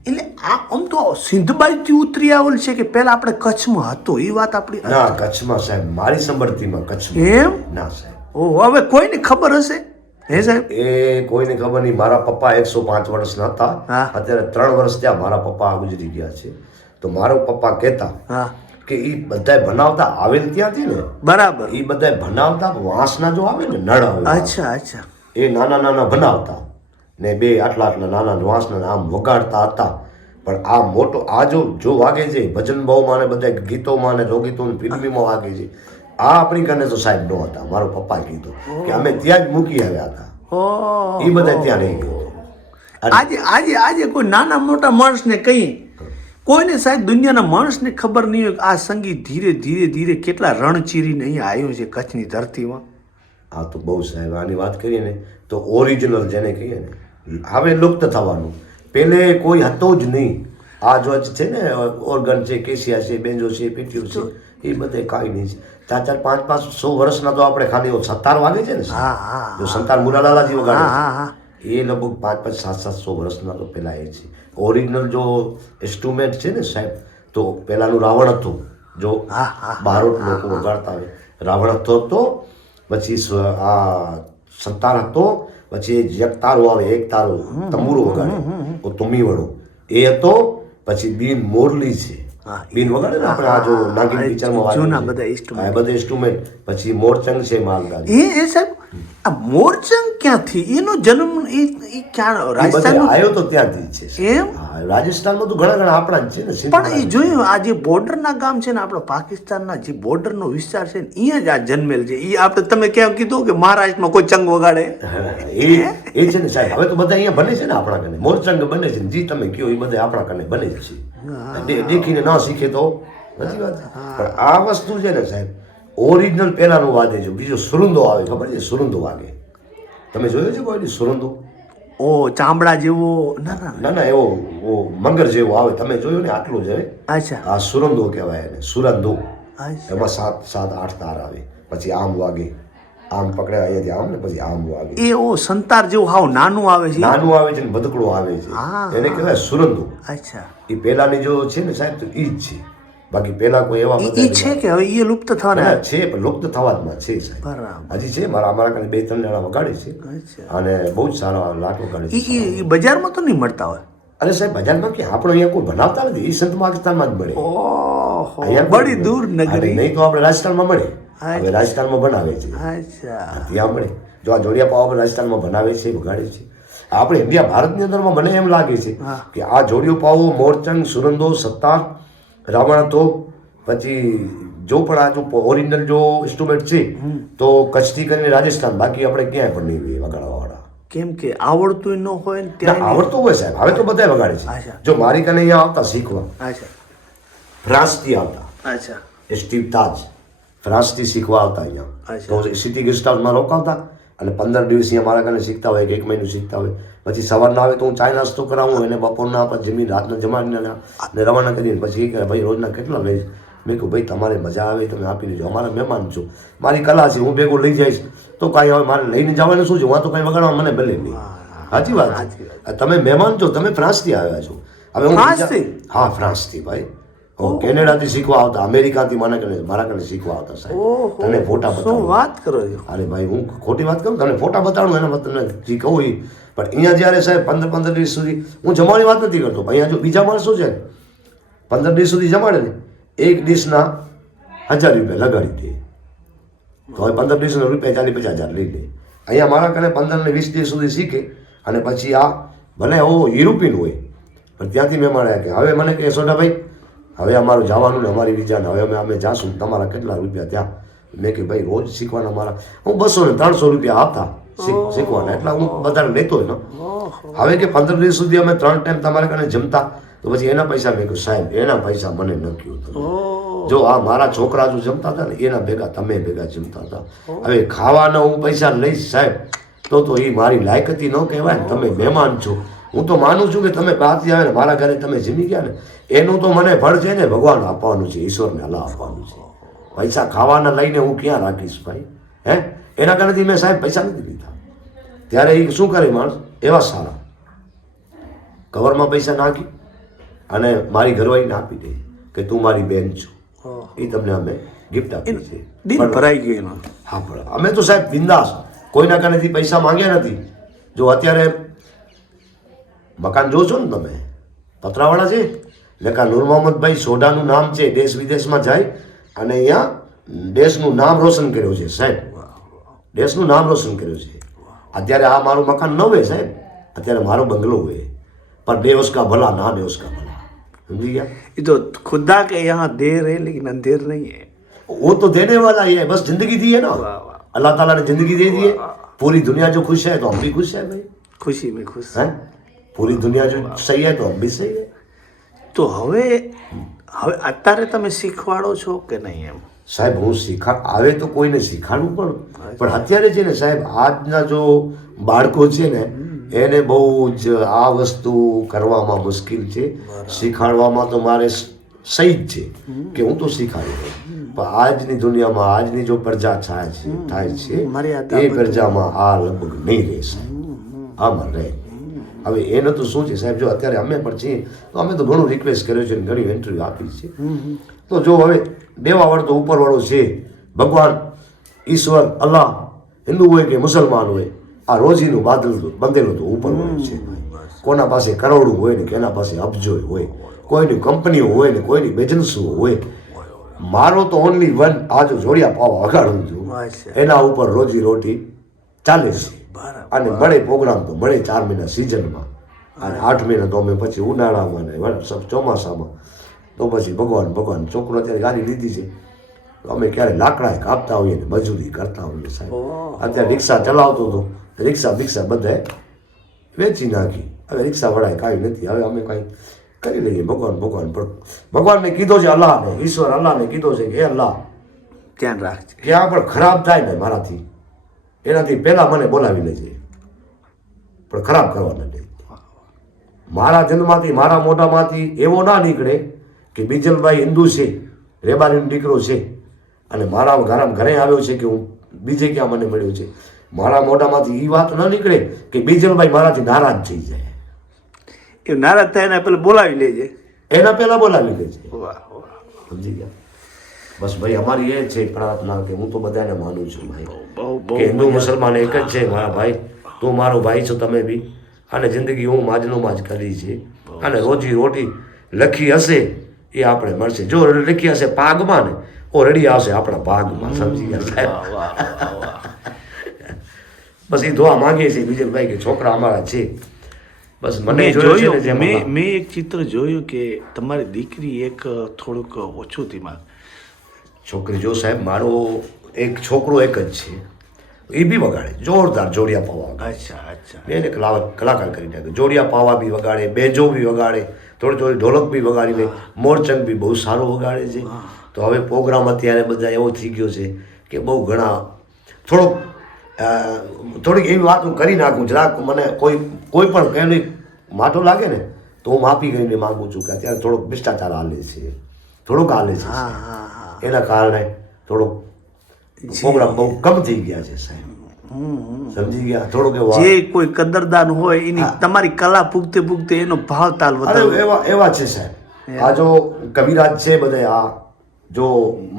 એટલે આ આમ તો સિંધબાઈથી ઉતરી આવેલ છે કે પહેલા આપણે કચ્છમાં હતો એ વાત આપણી? ના, કચ્છમાં સાહેબ, મારી સંબળતીમાં કચ્છમાં. એમ? ના સાહેબ. ઓ, હવે કોઈને ખબર હશે હે સાહેબ? એ કોઈને ખબર નહીં. મારા પપ્પા 105 વર્ષના હતા, અત્યારે 3 વર્ષ ત્યાં મારા પપ્પા ગુજરી ગયા છે. તો મારો પપ્પા કહેતા કે એ બધાય બનાવતા આવેલ ત્યાંથી ને, બરાબર, એ બધાય બનાવતા વાંસના જો આવે ને નળ આવે, અચ્છા, એ નાના બનાવતા ને 2 આટલા નાના વાંસના આમ વગાડતા હતા. પણ આ મોટો આ જો વાગે છે ભજન બહુમાં ને બધા ગીતોમાં ને રોગીતો ફિલ્મીમાં વાગે છે, આ આપણી કને તો સાહેબ નો હતા. મારો પપ્પા કીધું કે અમે ત્યાં જ મૂકી આવ્યા હતા, એ બધા ત્યાં રહી ગયો. આજે કોઈ નાના મોટા માણસને કહીએ, કોઈને સાહેબ દુનિયાના માણસને ખબર નહીં હોય કે આ સંગીત ધીરે કેટલા રણ ચીરીને અહીંયા આવ્યું છે કચ્છની ધરતીમાં. આ તો બહુ સાહેબ, આની વાત કરીએ ને તો ઓરિજિનલ જેને કહીએ ને હવે લુપ્ત થવાનું. પહેલે કોઈ હતો જ નહીં. આ જો છે ને ઓર્ગન છે, કેસિયા છે, બેન્જો છે, પીટીયુ છે, એ બધે કાંઈ નહીં છે. 4 5 100 વર્ષના તો આપણે ખાલી સંતાર વાગે છે ને, જો સંતાર મુરાલાલાજી વગાડે છે, એ લગભગ 5 5 7 700 વર્ષના તો પહેલા એ છે. ઓરિજિનલ જો ઇન્સ્ટ્રુમેન્ટ છે ને સાહેબ, તો પહેલાનું રાવણ હતું, જો બારોટ લોકો વગાડતા હોય, રાવણ હતો, પછી આ સંતાર હતો, પછી એક તારો આવે, એક તારો તંબુરો વગાડે, તુમી વડો એ હતો, પછી બીન મોરલી છે, હા, બીન વગાડે ને આપણે આ જો નાગિન પિક્ચરમાં વાગે જૂના છે. બધા instrument. હા, એ બધા instrument. પછી મોરચંગ છે માલધારી એ સાહેબ આ મોરચંગ ક્યાંથી એનો જન્મ એ ક્યાં એ બધે રાજસ્થાન આવ્યો તો ત્યાંથી જ છે એમ? હા, રાજસ્થાનમાં તો ઘણા ઘણા આપણા જ છે ને પણ એ સિંધવાળા. જોયું આ જે બોર્ડરના ગામ છે ને આપણો પાકિસ્તાનના જે બોર્ડરનો વિસ્તાર છે ને અહીંયા જ આ જન્મેલ છે એ આપણે તમે ક્યાં કીધું કે મહારાષ્ટ્રમાં કોઈ ચંગ વગાડે એ છે ને સાહેબ હવે તો બધા અહીંયા બને છે ને આપણા કને મોરચંગ બને છે ને જી તમે કયો એ બધા આપણા કને બને જ છે દેખીને ન શીખે તો નથી વાત પણ આ વસ્તુ છે ને સાહેબ ઓરિજિનલ પહેલાનું વાગે છે બીજો સુરુંદો આવે ખબર છે સુરુંદો વાગે તમે જોયો છે કોઈ સુરુંદો ઓ ચામડા જેવો ના ના ના ના એવો મંગર જેવો આવે તમે જોયો ને આટલું જ હવે અચ્છા આ સુરંદો કહેવાય એને સુરંદો અચ્છા એમાં 7-8 તાર આવે પછી આમ વાગે આમ પકડે અહીંયાથી આમ ને પછી આમ વાગે એ ઓ સંતાર જેવું હાવ નાનું આવે છે નાનું આવે છે ને ભદકડું આવે હા, છે એને કહેવાય સુરંદો અચ્છા એ પહેલાની જો છે ને સાહેબ તો ઈ જ છે બાકી પહેલા કોઈ એવા ઈ છે કે હવે એ લુપ્ત થવાના ના, છે પણ લુપ્ત થવામાં છે સાહેબ બરાબર હજી છે અમારા કાને 2-3 જણા વગાડે છે અચ્છા અને બહુ જ સારા લાટ વગાડે છે ઈ બજારમાં તો નહીં મળતા હોય અરે સાહેબ બજારમાં કે આપણે અહીંયા કોઈ બનાવતા નથી એ સંત પાકિસ્તાનમાં જ મળે ઓહો અહીંયા બડી દૂર અરે નગરી નહીં તો આપણે રાજસ્થાનમાં મળે હવે રાજસ્થાનમાં બનાવે છે અચ્છા ત્યાં મળે જો આ જોડિયા પાવ આપણે રાજસ્થાનમાં બનાવે છે વગાડે છે આપણે ઇન્ડિયા ભારતની અંદરમાં મને એમ લાગે છે કે આ જોડિયો પાવો મોરચંગ સુરંદો સત્તાર રાવણ તોપ પછી જો પણ આ જો ઓરિજિનલ જો ઇન્સ્ટ્રુમેન્ટ છે તો કચ્છથી કરીને રાજસ્થાન બાકી આપણે ક્યાંય પણ નહીં હોય વગાડવાવાળા કેમ કે આવડતું ન હોય ને ના ત્યાં આવડતું હોય સાહેબ હવે તો બધા વગાડે છે અચ્છા. જો મારી કને અહીંયા આવતા શીખવા અચ્છા ફ્રાન્સથી આવતા અચ્છા એ સ્ટીવ તાજ ફ્રાન્સથી શીખવા આવતા અહીંયા અચ્છા. તો સિટી ગેસ્ટ હાઉસમાં રોકાવતા અને 15 દિવસ અહીંયા મારા કને શીખતા હોય કે 1 મહિનો શીખતા હોય પછી સવારના આવે તો હું ચાય નાસ્તો કરાવું એને બપોરના પછી જમીન રાતના જમાડીને ને રવાના કરીને પછી એ કહે ભાઈ રોજના કેટલા લઈશ મેં કહ્યું ભાઈ તમારે મજા આવે તમે આપી દેજો અમારા મહેમાન છો મારી કલા છે હું ભેગો લઈ જઈશ તો કાંઈ હવે મારે લઈને જવાનું શું છે હું તો કાંઈ વગાડવા મને ભલે નહીં સાચી વાત તમે મહેમાન છો તમે ફ્રાન્સથી આવ્યા છો હવે હું ફ્રાન્સથી? હા ફ્રાન્સથી ભાઈ કેનેડાથી શીખવા આવતા અમેરિકાથી મારા કને શીખવા આવતા સાહેબ તને ફોટા શું બતાવું વાત કરો છો અરે ભાઈ હું ખોટી વાત કરું તને ફોટા બતાડું એના તમને જે કહું એ પણ અહીંયા જ્યારે સાહેબ 15 દિવસ સુધી હું જમવાની વાત નથી કરતો પણ અહીંયા જો બીજા માણસો છે ને 15 દિવસ સુધી જમાડે ને એક ડીશના 1000 રૂપિયા લગાડી દે તો હવે 15 દિવસના રૂપિયા 40-50 હજાર લઈ લે અહીંયા મારા કને 15 ને 20 દિવસ સુધી શીખે અને પછી આ ભલે યુરોપિયન હોય પણ ત્યાંથી મહેમાન આવ્યા કે હવે મને કહે સોઢાભાઈ હવે અમારું જવાનું ને અમારી વિચાર હવે અમે જાશું તમારા કેટલા રૂપિયા ત્યાં મેં કે ભાઈ રોજ શીખવાના મારા હું 200 ને 300 રૂપિયા આપતા શીખવાના એટલે હું વધારે લેતો જ ન હવે કે 15 દિવસ સુધી અમે 3 ટાઈમ તમારા કને જમતા તો પછી એના પૈસા મેં કહ્યું સાહેબ એના પૈસા મને ન કહ્યું તમે જો આ મારા છોકરા જો જમતા હતા ને એના ભેગા તમે ભેગા જમતા હતા હવે ખાવાના હું પૈસા લઈશ સાહેબ તો એ મારી લાયકતી ન કહેવાય ને તમે મહેમાન છો હું તો માનું છું કે તમે બહારથી આવે ને મારા ઘરે તમે જમી ગયા ને એનું તો મને ફળ છે ને ભગવાન આપવાનું છે ઈશ્વરને અલ્લાહ આપવાનું છે પૈસા ખાવાના લઈને હું ક્યાં રાખીશ ભાઈ હે એના કારણથી મેં સાહેબ પૈસા નથી લીધા ત્યારે એ શું કરે માણસ એવા સારા કવરમાં પૈસા નાખી અને મારી ઘરવાળીને આપી દે કે તું મારી બેન છો એ તમને અમે ગિફ્ટ આપી છે દિલ ભરાઈ ગયું એનો હા પણ અમે તો સાહેબ બિંદાસ કોઈના કારણેથી પૈસા માંગ્યા નથી જો અત્યારે મકાન જોશો ને તમે પતરાવાળા છે લેખા નૂર મોહમ્મદભાઈ સોઢાનું નામ છે દેશ વિદેશમાં જાય અને અહીંયા દેશનું નામ રોશન કર્યું છે સાહેબ દેશનું નામ રોશન કર્યું છે અત્યારે આ મારું મકાન ન હોય સાહેબ અત્યારે મારો બંગલો હોય पर देश का भला ना देश का भला समझ गया ये तो खुदा के यहाँ देर है लेकिन अंधेर नहीं है वो तो देने वाला ही है बस जिंदगी दी है ना अल्लाह ताला ने जिंदगी दे दी है पूरी दुनिया जो खुश है तो हम भी खुश है भाई खुशी में खुश हैं पूरी दुनिया जो सही है तो हम भी सही है તો હવે અત્યારે તમે શીખવાડો છો કે નહીં એમ સાહેબ હું આવે તો કોઈને શીખાડવું પણ અત્યારે છે ને સાહેબ આજના જો બાળકો છે ને એને બહુ જ આ વસ્તુ કરવામાં મુશ્કેલ છે શીખાડવામાં તો મારે સહી જ છે કે હું તો શીખાડી દઉં પણ આજની દુનિયામાં આજની જો પ્રજા થાય છે એ પ્રજામાં આ લગભગ નહીં રહેશે આમાં રહે હવે એને તો શું છે સાહેબ જો અત્યારે અમે પણ છીએ તો અમે તો ઘણું રિક્વેસ્ટ કર્યો છે ઘણી ઇન્ટરવ્યૂ આપી છે તો જો હવે દેવાવાળો તો ઉપરવાળો છે ભગવાન ઈશ્વર અલ્લાહ હિન્દુ હોય કે મુસલમાન હોય આ રોજીનું બાદલ બંધેલું તો ઉપરવાળું છે કોના પાસે કરોડું હોય ને કે એના પાસે અબજો હોય કોઈની કંપનીઓ હોય ને કોઈની બિઝનેસો હોય, મારો તો ઓનલી વન આ જો જોડિયા પાવા વગાડું છું, અચ્છા. એના ઉપર રોજી રોટી ચાલે છે. બરાબર. અને મળે પ્રોગ્રામ તો મળે 4 મહિના સિઝનમાં, અને 8 મહિના તો અમે પછી ઉનાળામાં ને ચોમાસામાં તો પછી ભગવાન છોકરો અત્યારે ગાડી લીધી છે તો અમે ક્યારે લાકડા કાપતા હોઈએ ને મજૂરી કરતા હોઈએ સાહેબ. અત્યારે રિક્ષા ચલાવતો હતો, રિક્ષા બધાએ વેચી નાખી, હવે રિક્ષા વડાય કાંઈ નથી, હવે અમે કાંઈ કરી લઈએ. ભગવાન પણ ભગવાનને કીધો છે, અલ્લાહને ઈશ્વર અલ્લાહને કીધો છે કે હે અલ્લાહ ધ્યાન રાખજે. ક્યાં પણ ખરાબ થાય ને મારાથી, એનાથી પહેલાં મને બોલાવી લેજે, પણ ખરાબ કરવાના નહીં. મારા જન્મમાંથી મારા મોઢામાંથી એવો ના નીકળે કે બીજલભાઈ હિન્દુ છે, રેબારીનો દીકરો છે અને મારા ઘરે આવ્યો છે કે હું બીજે ક્યાં મને મળ્યો છે. મારા મોઢામાંથી એ વાત ન નીકળે કે બીજલભાઈ મારાથી નારાજ થઈ જાય, એ નારાજ થાય એના પેલા બોલાવી લેજે. એના પહેલા બોલાવી લેજે. વાહ વાહ. સમજી ગયા? બસ ભાઈ અમારી એ છે પ્રાર્થના કે હું તો બધાને માનું છું ભાઈ, બહુ કે હિન્દુ મુસલમાન એક જ છે મારા ભાઈ. તું મારો ભાઈ છો, તમે બી, અને જિંદગી હું માજનો માજ કરી છે, અને રોજી રોટી લખી હશે એ આપણે મળશે. જો લખી હશે પાગમાં ને ઓ રડી આવશે આપણા ભાગમાં. સમજી ગયા સાહેબ? બસ એ દુઆ માંગીએ છીએ બીજલભાઈ કે છોકરા અમારા છે. બસ મને મેં જોયું છે જોયું, ને જેમાં મેં એક ચિત્ર જોયું કે તમારી દીકરી એક થોડુંક ઓછું દિમાગ. છોકરી જો સાહેબ મારો એક છોકરો એક જ છે, એ બી વગાડે જોરદાર જોડિયા પાવા વગાડે. અચ્છા. એને કલાકાર કરી નાખે. જોડિયા પાવા બી વગાડે, બેજો બી વગાડે, થોડી ઢોલક બી વગાડી લે, મોરચંગ બી બહુ સારો વગાડે છે. તો હવે પ્રોગ્રામ અત્યારે બધા એવો થઈ ગયો છે કે બહુ ઘણા થોડીક એવી વાત હું કરી નાખું, જરાક મને કોઈ પણ કહેલી માઠો લાગે ને તો હું માફી કરીને માગું છું કે અત્યારે થોડોક ભ્રષ્ટાચાર હાલે છે, થોડુંક હાલે છે, એના કારણે થોડોક પ્રોગ્રામ બહુ કમ થઈ ગયા છે સાહેબ. સમજી ગયા? થોડુંક એવું જે કોઈ કદરદાન હોય એની તમારી કલા પૂગતે એનો ભાવ તાલ વધારે. એવા છે સાહેબ. આ જો કવિરાજ છે બધા, આ જો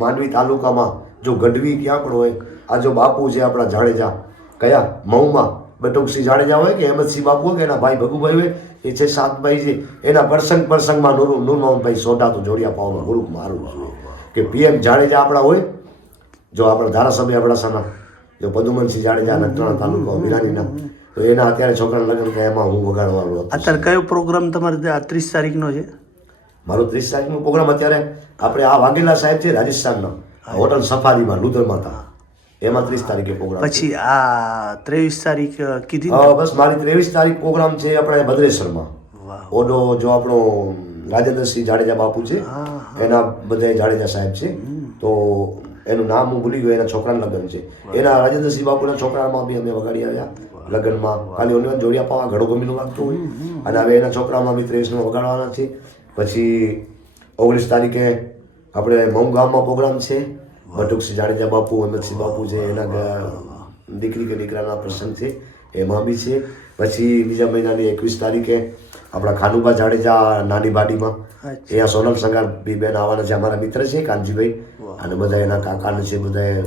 માંડવી તાલુકામાં જો ગઢવી ક્યાં પણ હોય, આ જો બાપુ છે આપણા જાડેજા, કયા મઉમાં બટુકસિંહ જાડેજા હોય કે અહેમદસિંહ બાપુ હોય કે એના ભાઈ ભગુભાઈ હોય, એ છે સાતભાઈ છે, એના પ્રસંગમાં નૂર મોહનભાઈ સોઢા તો જોડિયા પાવામાં ગ્રુપ મારું છું કે પીએમ જાડેજા આપણા હોય, જો આપણા ધારાસભ્ય અબડાસાના જો પદુમનસિંહ જાડેજા નખત્રાણા તાલુકા વિરાણીના, તો એના અત્યારે છોકરાના લગ્ન થયા, એમાં હું વગાડવાનો હતો. અત્યારે કયો પ્રોગ્રામ તમારે 30 તારીખનો છે? મારો 30 તારીખનો પ્રોગ્રામ અત્યારે આપણે આ વાઘેલા સાહેબ છે રાજસ્થાનના, હોટલ સફારીમાં લુધરમાં હતા, એમાં 30 તારીખે પ્રોગ્રામ. પછી આ 23 તારીખ કીધી ને? બસ મારી 23 તારીખ પ્રોગ્રામ છે આપણે ભદ્રેશ્વરમાં. ઓડો જો આપણો રાજેન્દ્રસિંહ જાડેજા બાપુ છે, એના બધા જાડેજા સાહેબ છે, તો એનું નામ હું ભૂલી ગયો, એના છોકરાના લગ્ન છે, એના રાજેન્દ્રસિંહ બાપુના છોકરામાં બી અમે વગાડી આવ્યા લગ્નમાં. ખાલી ઓને જોડિયા પાવા ઘડો ગમીનું લાગતું હોય, અને હવે એના છોકરામાં બી 23માં વગાડવાના છે. પછી 19 તારીખે આપણે મઉ ગામમાં પ્રોગ્રામ છે, બટુકસિંહ જાડેજા બાપુ, અહેમદસિંહ બાપુ છે, એના દીકરી કે દીકરાના પ્રસંગ છે, એમાં બી છે. પછી બીજા મહિનાની 21 તારીખે આપણા ખાનુભા જાડેજા નાની બાડીમાં, અહીંયા સોનલ સંગાર બી બેન આવવાના છે, અમારા મિત્ર છે કાનજીભાઈ, અને બધા એના કાકાને છે, બધા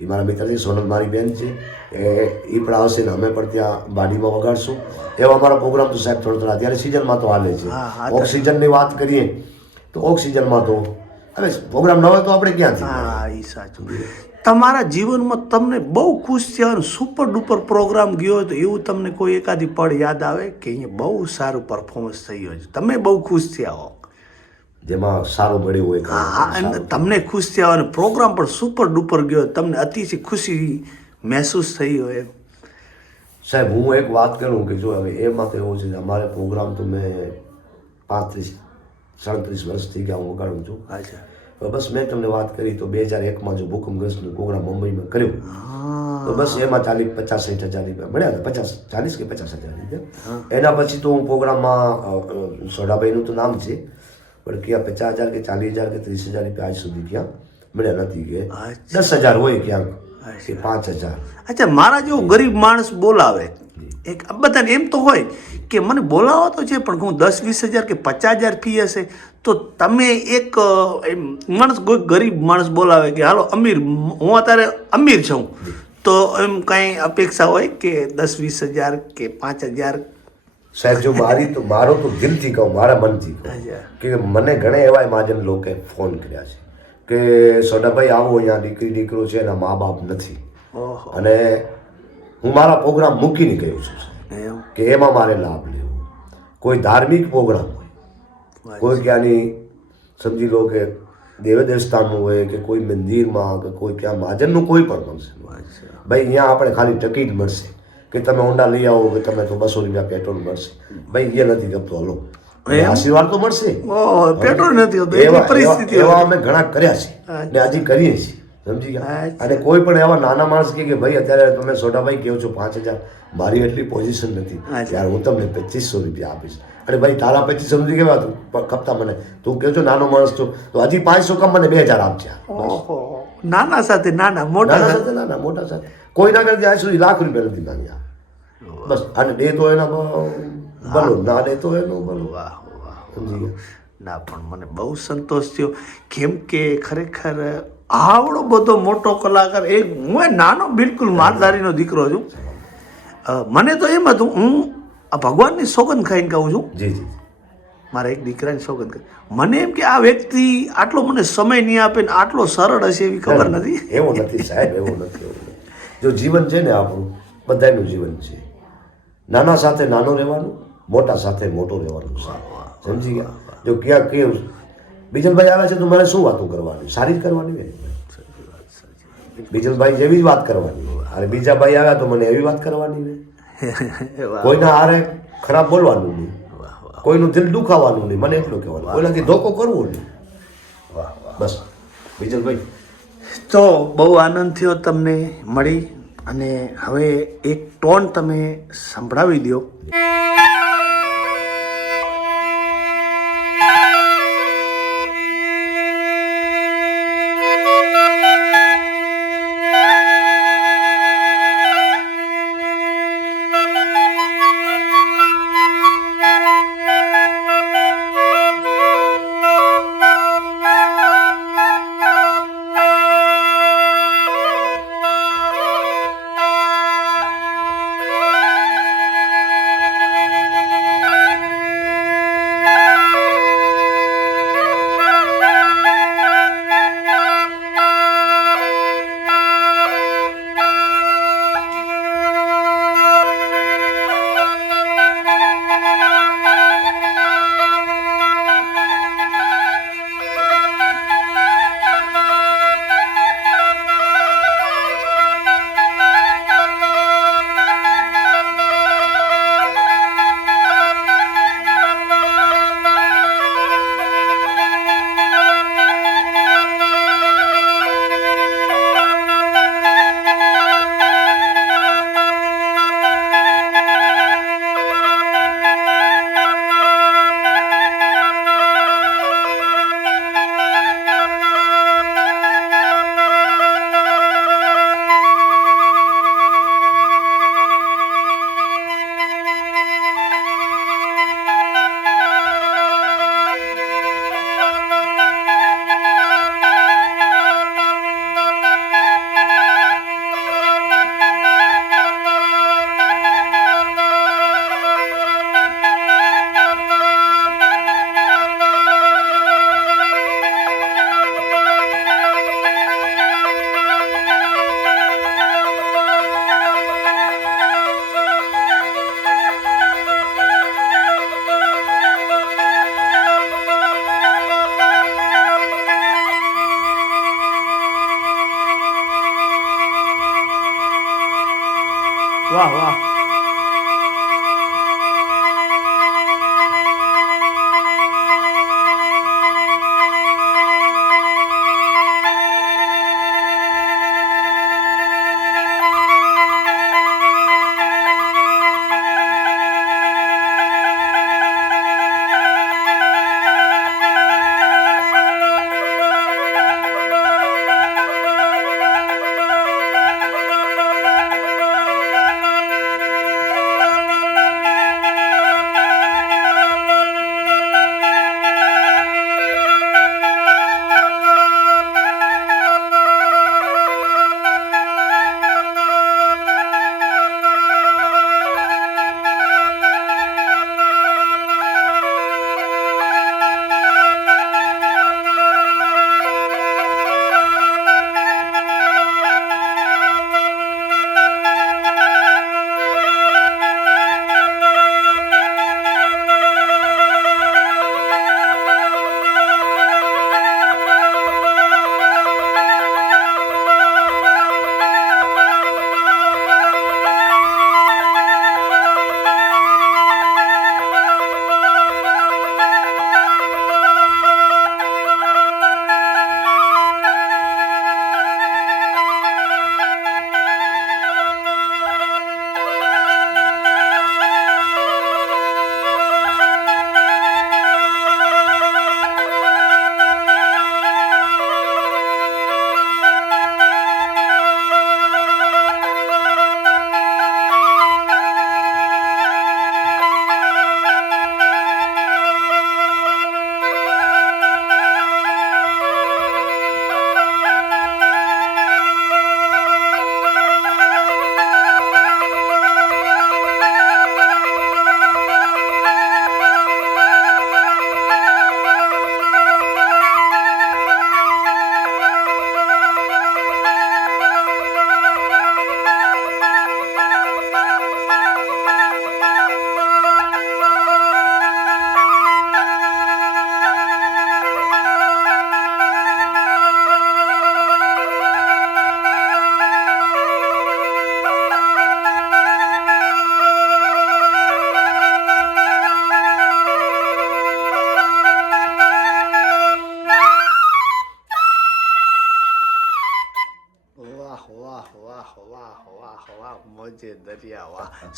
એ મારા મિત્ર છે. સોનલ મારી બેન છે, એ પણ આવશે ને અમે પણ ત્યાં બાડીમાં વગાડશું. એવા અમારા પ્રોગ્રામ તો સાહેબ થોડા અત્યારે સિઝનમાં તો હાલે છે. ઓક્સિજનની વાત કરીએ તો ઓક્સિજનમાં તો હવે પ્રોગ્રામ ન હોય તો આપણે ક્યાંથી? હા, એ સાચું. તમારા જીવનમાં તમને બહુ ખુશ થયા, સુપર ડુપર પ્રોગ્રામ ગયો હોય તો એવું તમને કોઈ એકાદી પળ યાદ આવે કે અહીંયા બહુ સારું પરફોર્મન્સ થયું છે, તમે બહુ ખુશ થયા હો, જેમાં સારું મળ્યું હોય? હા, અને તમને ખુશ થયા હોય અને પ્રોગ્રામ પણ સુપર ડુપર ગયો, તમને અતિશય ખુશી મહેસૂસ થઈ હોય એમ? સાહેબ હું એક વાત કરું કે જો હવે એમાં તો એવું છે કે અમારે પ્રોગ્રામ તો મેં 35-37 વર્ષથી ગયા હું વગાડું છું. અચ્છા. બસ મેં તમને વાત કરી તો 2001માં જો ભૂકંપગ્રસ્તનો પ્રોગ્રામ મુંબઈમાં કર્યો, તો બસ એમાં 50-60 હજાર રૂપિયા મળ્યા હતા, 40 કે 50 હજાર રૂપિયા. એના પછી તો હું પ્રોગ્રામમાં સોઢાભાઈનું તો નામ છે, પણ ક્યાં 50,000 કે 40,000 કે 30,000 રૂપિયા આજ સુધી ક્યાં મળ્યા નથી, કે 10,000 હોય ક્યાંક કે 5,000. અચ્છા, મારા જેવો ગરીબ માણસ બોલાવે, એક બધાને એમ તો હોય કે મને બોલાવો તો છે, પણ હું 10-20 હજાર કે 50,000 ફી હશે, તો તમે એક માણસ કોઈ ગરીબ માણસ બોલાવે કે હાલો અમીર, હું અત્યારે અમીર છું, તો એમ કાંઈ અપેક્ષા હોય કે 10-20 હજાર કે 5,000? સાહેબ જો મારો તો દિલથી કહું, મારા મનથી કહું અચ્છા. કે મને ઘણા એવા મહાજન લોકોએ ફોન કર્યા છે કે સોડાભાઈ આવો, અહીંયા દીકરો છે એના મા બાપ નથી, ઓહો અને હું મારા પ્રોગ્રામ મૂકીને ગયો છું એમ કે એમાં મારે લાભ લેવો. કોઈ ધાર્મિક પ્રોગ્રામ હોય, કોઈ ક્યાંની સમજી લો કે દેવસ્થાનનું હોય કે કોઈ મંદિરમાં કે કોઈ ક્યાં મહાજનનું કોઈ પણ ફંક્શન હોય, ભાઈ અહીંયા આપણે ખાલી ટિકિટ મળશે કે તમે ઊંડા લઈ આવો કે તમે તો 200 રૂપિયા પેટ્રોલ મળશે, ભાઈ એ નથી ગમતો, હલો આશીર્વાદ તો મળશે. ઓહો પેટ્રોલ નથી હોતું એવા એટલી પરિસ્થિતિ એવા અમે ઘણા કર્યા છે ને હજી કરીએ છીએ, સમજી ગયા. અને કોઈ પણ એવા નાના માણસ કે ભાઈ અત્યારે તમે સોડાભાઈ કહો છો 5000, મારી એટલી પોઝિશન નથી યાર, હું તમને 2500 રૂપિયા આપીશ. અને ભાઈ તારા 2500 સુધી કેવા તું કપતા મને, તું કહો છો નાનો માણસ છો તો હજી 500 કમ મને 2000 આપજે. ઓહો નાના સાથે નાના મોટા નાના સાથે સાથે નાના, મોટા સાથે કોઈના કરતી આજ સુધી લાખ રૂપિયા નથી માંગ્યા. બસ અને દે તો એના ભલો, ના દે તો એનો ભલો. વાહ વાહ સમજી ગયા. ના પણ મને બહુ સંતોષ થયો, કેમ કે ખરેખર આવડો બધો મોટો કલાકાર, એક હું નાનો બિલકુલ માલધારીનો દીકરો છું. મને તો એમ હતું, હું આ ભગવાનની સોગંદ ખાઈને કહું છું, જી જી મારા એક દીકરાની સોગંદ ખાઈ, મને એમ કે આ વ્યક્તિ આટલો મને સમય નહીં આપે ને આટલો સરળ હશે એવી ખબર નથી. એવું નથી સાહેબ, એવું નથી. જો જીવન છે ને આપણું, બધાનું જીવન છે, નાના સાથે નાનો રહેવાનું, મોટા સાથે મોટો રહેવાનું સાહેબ, સમજી ગયા. જો ક્યાંક કેવું બીજલભાઈ આવે છે તો મારે શું વાતો કરવાની, સારી જ કરવાની હોય. બીજલભાઈ જેવી જ વાત કરવાની હોય, અને બીજા ભાઈ આવ્યા તો મને એવી વાત કરવાની હોય. કોઈના હારે ખરાબ બોલવાનું નહીં, કોઈનું દિલ દુખાવાનું નહીં, મને એટલું કહેવાનું, કોઈનાથી ધોકો કરવો નહીં. બસ બીજલભાઈ, તો બહુ આનંદ થયો તમને મળી, અને હવે એક ટોન તમે સંભળાવી દો.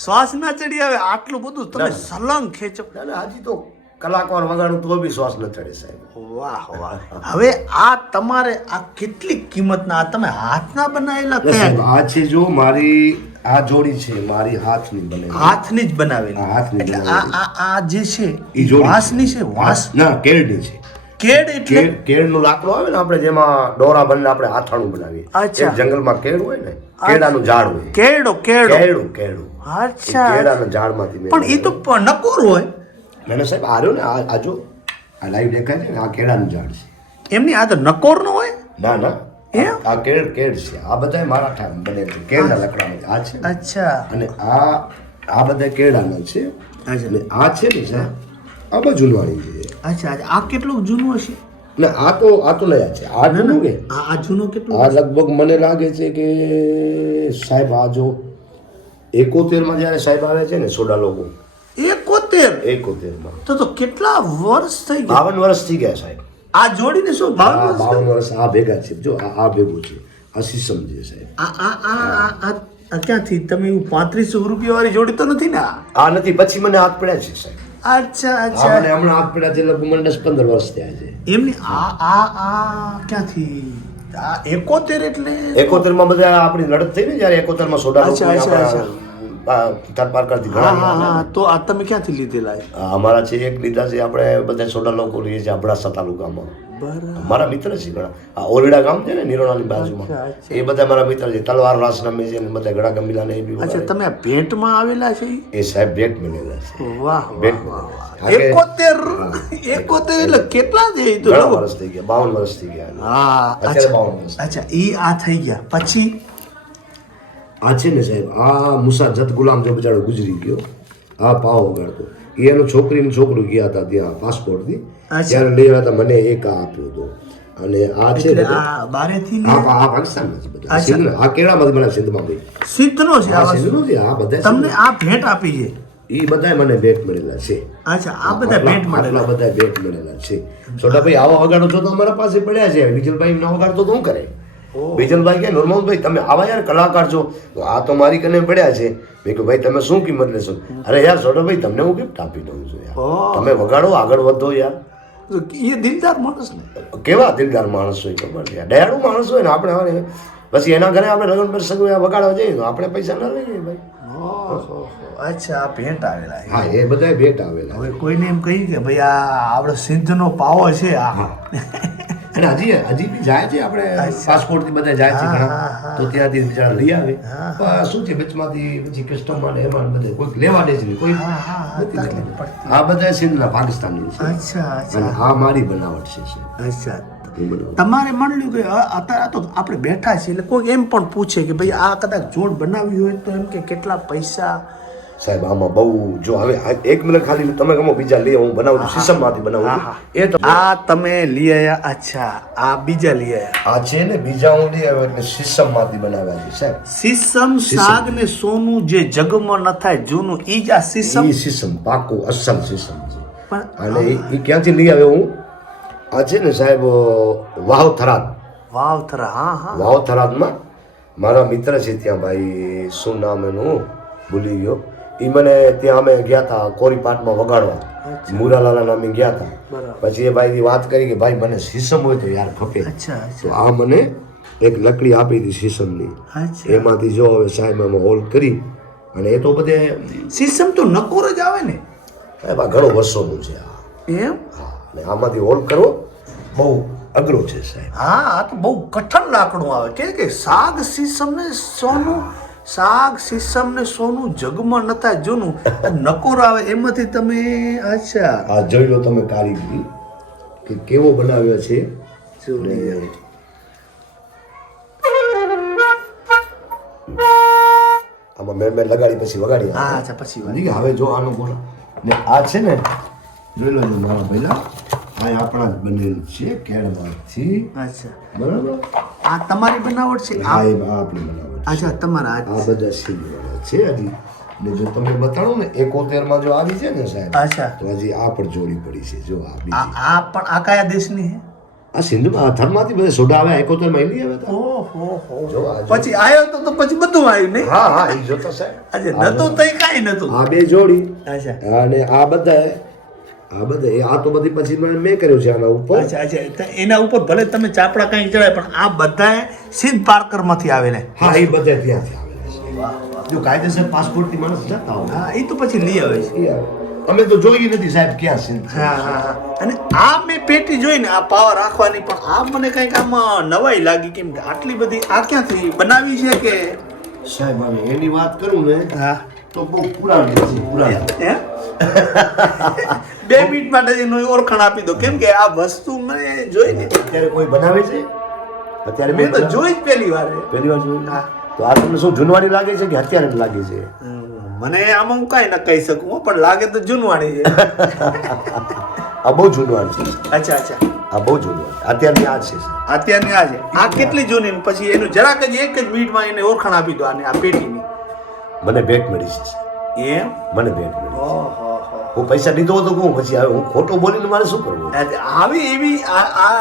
શ્વાસ ના ચડી આવે આટલું બધું તમે સલંગ ખેંચો. ના ના હજી તો કલાકવાર વગાડું તો બી શ્વાસ ન ચડે સાહેબ. વાહ વાહ. હવે આ તમારે આ કેટલી કિંમતના આ તમે હાથના બનાવેલા ના સાહેબ કયા? આ છે જો મારી આ જોડી છે મારી હાથની બનેલી. હાથની જ બનાવેલી. હા, હાથની એટલે બનાવેલી. આ જે છે ઈ ઈ જોડી વાંસની છે. વાંસ ના કેળની છે. કેડ એટલે કેળનું લાકડું આવે ને આપણે જેમાં દોરા બનીને આપણે હાથાણું બનાવીએ. અચ્છા. એક જંગલમાં કેળ હોય ને કેળાનું ઝાડ હોય. કેડો કેડો. કેળું કેળું. અચ્છા. એ કેળાના ઝાડમાંથી મેં પણ એ તો નકોર હોય. ના ના સાહેબ આ રહ્યો ને આ જો આ લાઈવ દેખાય છે ને આ કેળાનું ઝાડ છે. એમની આ તો નકોર નો હોય. ના ના એમ? આ કેળ છે. આ બધા મારા ઠામ બને છે કેળના લકડાના આ છે ને. અચ્છા. અને આ બધા કેળાના છે. અચ્છા. અને આ છે ને સાહેબ આ બાજુ વાળી છે. અચ્છા આ કેટલું જૂનું હશે? ને આ તો નયા છે. આ જૂનું કે આ જૂનું કેટલું? આ લગભગ મને લાગે છે કે સાહેબ આ જો 71 જ્યારે સાહેબ આવે છે ને સોડા લોકો 71. 71 તો કેટલા વર્ષ થઈ ગયા? 52 વર્ષ થઈ ગયા સાહેબ. આ જોડીને શું 52 વર્ષ? 52 વર્ષ આ ભેગા છે જો આ ભેગું છે આ સીસમ છે સાહેબ. આ ક્યાંથી તમે એવું 3500 રૂપિયા વાળી જોડી તો નથી ને? આ નથી પછી મને હાથ પડ્યા છે સાહેબ. અચ્છા આ અચ્છા. મને હમણાં હાથ પડ્યા છે લગભગ મને 10-15 વર્ષ થયા છે. એમની આ ક્યાંથી? આ 71 એટલે 71 માં બધા આપણી લડત થઈ ને જ્યારે 71 માં સોડા અચ્છા, અચ્છા, લોકો તરપારકરથી હા ઘણા હા હા. તો આ તમે ક્યાંથી લીધેલા? અમારા છે એક લીધા છે આપણે બધા સોડા લોકો રહીએ છીએ અબડાસા તાલુકામાં. બરાબર. મારા મિત્ર છે ઘણા. આ ઓરડા ગામ છે ને નિરોણાની બાજુમાં અચ્છા, અચ્છા. એ બધા મારા મિત્ર છે. તલવાર રાસ રમે છે ને બધા ગળા ગંભીલા ને એ બી અચ્છા વગાડે. તમે આ ભેટમાં આવેલા છે ઈ? એ સાહેબ ભેટ મળેલા છે. વાહ ભેટ વાહ મળેલા. વાહ. 71 એટલે કેટલા છે ઈ તો? ઘણા વર્ષ થઈ ગયા 52 વર્ષ થઈ ગયા. હા અત્યારે અચ્છા 52 વર્ષ. અચ્છા ઈ આ થઈ ગયા પછી આ છે ને સાહેબ આ મુસા જત ગુલામ જો બિચારો ગુજરી ગયો આ પાવ વગાડતો એ એનું છોકરીનું છોકરું ગયા હતા ત્યાં પાસપોર્ટથી અચ્છા. ત્યારે લઈ આવ્યા હતા મને એક આ આપ્યો હતો. અને આ છે એટલે બધા આ બારેથી આ પાકિસ્તાનમાં છે બધા. અચ્છા. સિંધના. આ કેળામાંથી બનાવે સિંધમાં ભાઈ. સિદ્ધનો છે આ આ વસ્તુ. સિંધનું છે આ બધા તમને આ ભેટ આપી છે? એ બધા મને ભેટ મળેલા છે. અચ્છા આ બધા ભેટ મળેલા. આટલા બધા ભેટ મળેલા છે. છોટાભાઈ આવા વગાડો છો તો અમારા પાસે પડ્યા છે. વિજલભાઈ ના વગાડતો તો શું કરે? વિજલભાઈ કે નોર્મલભાઈ તમે આવા યાર કલાકાર છો તો આ તો મારી કને પડ્યા છે. મેં કહ્યું ભાઈ તમે શું કિંમત લેશો? અરે યાર છોટાભાઈ તમને હું ગિફ્ટ આપી દઉં છું યાર. ઓહ. તમે વગાડો આગળ વધો યાર. તો એ દિલદાર માણસ ને. કેવા દિલદાર માણસ હોય ખબર છે દયાળુ માણસ હોય ને આપણે હવે પછી એના ઘરે આપણે લગ્ન પ્રસંગ વગાડવા જઈએ તો આપણે પૈસા ના લઈએ ભાઈ. ઓહો. અચ્છા આ ભેટ આવેલા છે. હા એ બધા ભેટ આવેલા. હવે કોઈને એમ કહી કે ભાઈ આ આપણો સિદ્ધનો પાવો છે આ. અને હજી બી જાય છે આપણે પાસપોર્ટ થી બધા જાય છે ઘણા તો ત્યાંથી બિચારા લઈ આવે પણ શું છે વચમાંથી પછી કસ્ટમ માં એમાં બધે કોઈ લેવા દે છે નહીં, કોઈ નથી લેવા દેતું. આ બધા સિંધના પાકિસ્તાની છે અચ્છા અચ્છા અને આ મારી બનાવટ છે અચ્છા. હું બનાવું. તમારે માની લ્યો કે અત્યારે આ તો આપણે બેઠા છીએ એટલે કોઈ એમ પણ પૂછે કે ભાઈ આ કદાચ જોડ બનાવી હોય તો એમ કે કેટલા પૈસા? સાહેબ આમાં બહુ જો હવે એક મિનિટ ખાલી તમે ગમો બીજા લઈ હું બનાવું છું સીસમમાંથી બનાવું છું. એ તો આ તમે લઈ આયા? અચ્છા આ બીજા લઈ આયા. આ છે ને બીજા હું લઈ આવ્યો એટલે સીસમમાંથી બનાવ્યા છે સાહેબ. સીસમ સાગ ને સોનું જે જગમાં ન થાય જૂનું ઈ જ આ સીસમ. ઈ સીસમ પાકું અસલ સીસમ છે. પણ અને એ ક્યાંથી લઈ આવ્યો હું? આ છે ને સાહેબ વાવ થરાદ. વાવથરા. હા હા. વાવ થરાદમાં મારા મિત્ર છે ત્યાં ભાઈ શું નામ એનું ભૂલી ગયો. એ મને ત્યાં અમે ગયા હતા કોરીપાટમાં વગાડવા મુરાલાલા નામે ગયા હતા. બરાબર. પછી એ ભાઈથી વાત કરી કે ભાઈ મને સીસમ હોય તો યાર ખપે. અચ્છા તો અચ્છા આ મને એક લકડી આપી હતી સીસમની. અચ્છા. એમાંથી જો હવે સાહેબ એમાં હોલ કરી અને એ તો બધે સીસમ તો નકોર જ આવે ને. સાહેબ આ ઘણો વર્ષોનું છે આ. એમ? હા અને આમાંથી હોલ કરવો બહુ અઘરો છે સાહેબ. હા આ તો બહુ કઠણ લાકડું આવે કે સાગ સીસમ ને સોનું. સાગ સીસમ ને સોનું જગમાં ન થાય જૂનું નકોર આવે એમાંથી તમે. અચ્છા આ જોઈ લો તમે કારીગરી કે કેવો બનાવ્યો છે. જોડી. આમાં મેં લગાડી પછી વગાડી. હા અચ્છા પછી વાત. સમજી ગયા? હવે જો આનો બોલો ને આ છે ને જોઈ લો ને મારા ભાઈલા આ આપણા જ બનેલું છે કેળમાંથી. અચ્છા બરાબર. આ તમારી બનાવટ છે? હા એ આપણી બનાવટ છે. અચ્છા તમારા આ બધા સિંગવાળા છે હજી. ને જો તમે બતાડો ને 71 માં જો આવી છે ને સાહેબ અચ્છા તો હજી આ પણ જોડી પડી છે જો આ આ બીજી. આ પણ આ કયા દેશની છે? આ સિંધુમાં થરમાંથી બધા સોડા આવે 71 માં લઈ આવ્યા હતા. ઓહો જો આ જો. પછી આવ્યો તો પછી બધું આવ્યું નહીં હા હા એ જોતો સાહેબ આજે નતું તઈ કાંઈ નતું આ બે જોડી અચ્છા અને આ બધા આ તો બધી પછી મેં કર્યું છે આના ઉપર અચ્છા અચ્છા તો એના ઉપર ભલે તમે ચાપડા કાંઈ ચડાય પણ આ બધાએ સિંધ પાર્કરમાંથી આવેલા હા એ બધા ત્યાંથી આવેલા છે જો કાયદેસર પાસપોર્ટથી માણસ જતા હોય હા એ તો પછી લઈ આવે છે એ આવે. અમે તો જોઈ નથી સાહેબ ક્યાં સિંધ છે. હા હા હા અને આ મેં પેટી જોઈ ને આ પાવા રાખવાની પણ આ મને કંઈક આમાં નવાઈ લાગી કેમ કે આટલી બધી આ ક્યાંથી બનાવી છે કે સાહેબ હવે એની વાત કરું ને હા તો બહુ પુરાણી છે પુરાણી હે? 2 મિનિટ માટે એનું ઓળખાણ આપી દો કેમ કે આ વસ્તુ મેં જોઈ ને અત્યારે કોઈ બનાવે છે અત્યારે મેં તો જોઈ જ પહેલી વાર પહેલી વાર જોયું હા. તો આ તમને શું જૂનવાણી લાગે છે કે અત્યારે લાગે છે મને આમાં હું કાંઈ ન કહી શકું હો, પણ લાગે તો જૂનવાણી છે આ બહુ જૂનવાણી છે અચ્છા અચ્છા આ બહુ જૂનવાણી અત્યારની આ છે અત્યારની આ છે આ કેટલી જૂની ને પછી એનું જરાક જ એક જ મિનિટમાં એને ઓળખાણ આપી દો આને આ પેટીની મને ભેટ મળી છે એમ મને ભેટ મળી ઓહો હો હું પૈસા દીધો હતો કહું પછી હવે હું ખોટું બોલીને મારે શું કરવું આવી એવી આ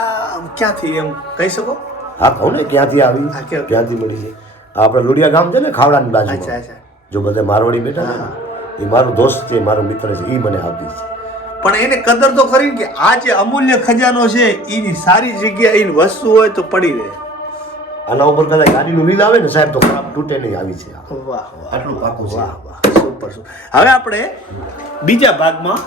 ક્યાંથી એમ કહી શકો હા કહું ને ક્યાંથી આવી હા, ક્યાં? ક્યાંથી મળી છે આ આપણે લુડિયા ગામ છે ને ખાવડાની અચ્છા બાજુ અચ્છા જો બધા મારવાડી બેઠા છે ને એ મારો દોસ્ત છે મારો મિત્ર છે એ મને આપી છે પણ એને કદર તો ખરી ને કે આ જે અમૂલ્ય ખજાનો છે એની સારી જગ્યાએ એની વસ્તુ હોય તો પડી રહે આના ઉપર કદાચ ગાડીનું વ્હીલ આવે ને સાહેબ તો ખરાબ તૂટે નહીં આવી છે આ. વાહ વાહ આટલું પાકું છે વાહ વાહ સુપર સુપર હવે આપણે બીજા ભાગમાં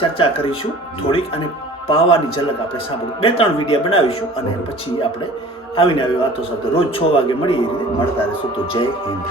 ચર્ચા કરીશું થોડીક અને પાવાની ઝલક આપણે સાંભળું 2-3 વિડીયો બનાવીશું અને પછી આપણે આવીને આવી વાતો સાથે રોજ 6 વાગે મળતા રહેશું તો જય હિન્દ.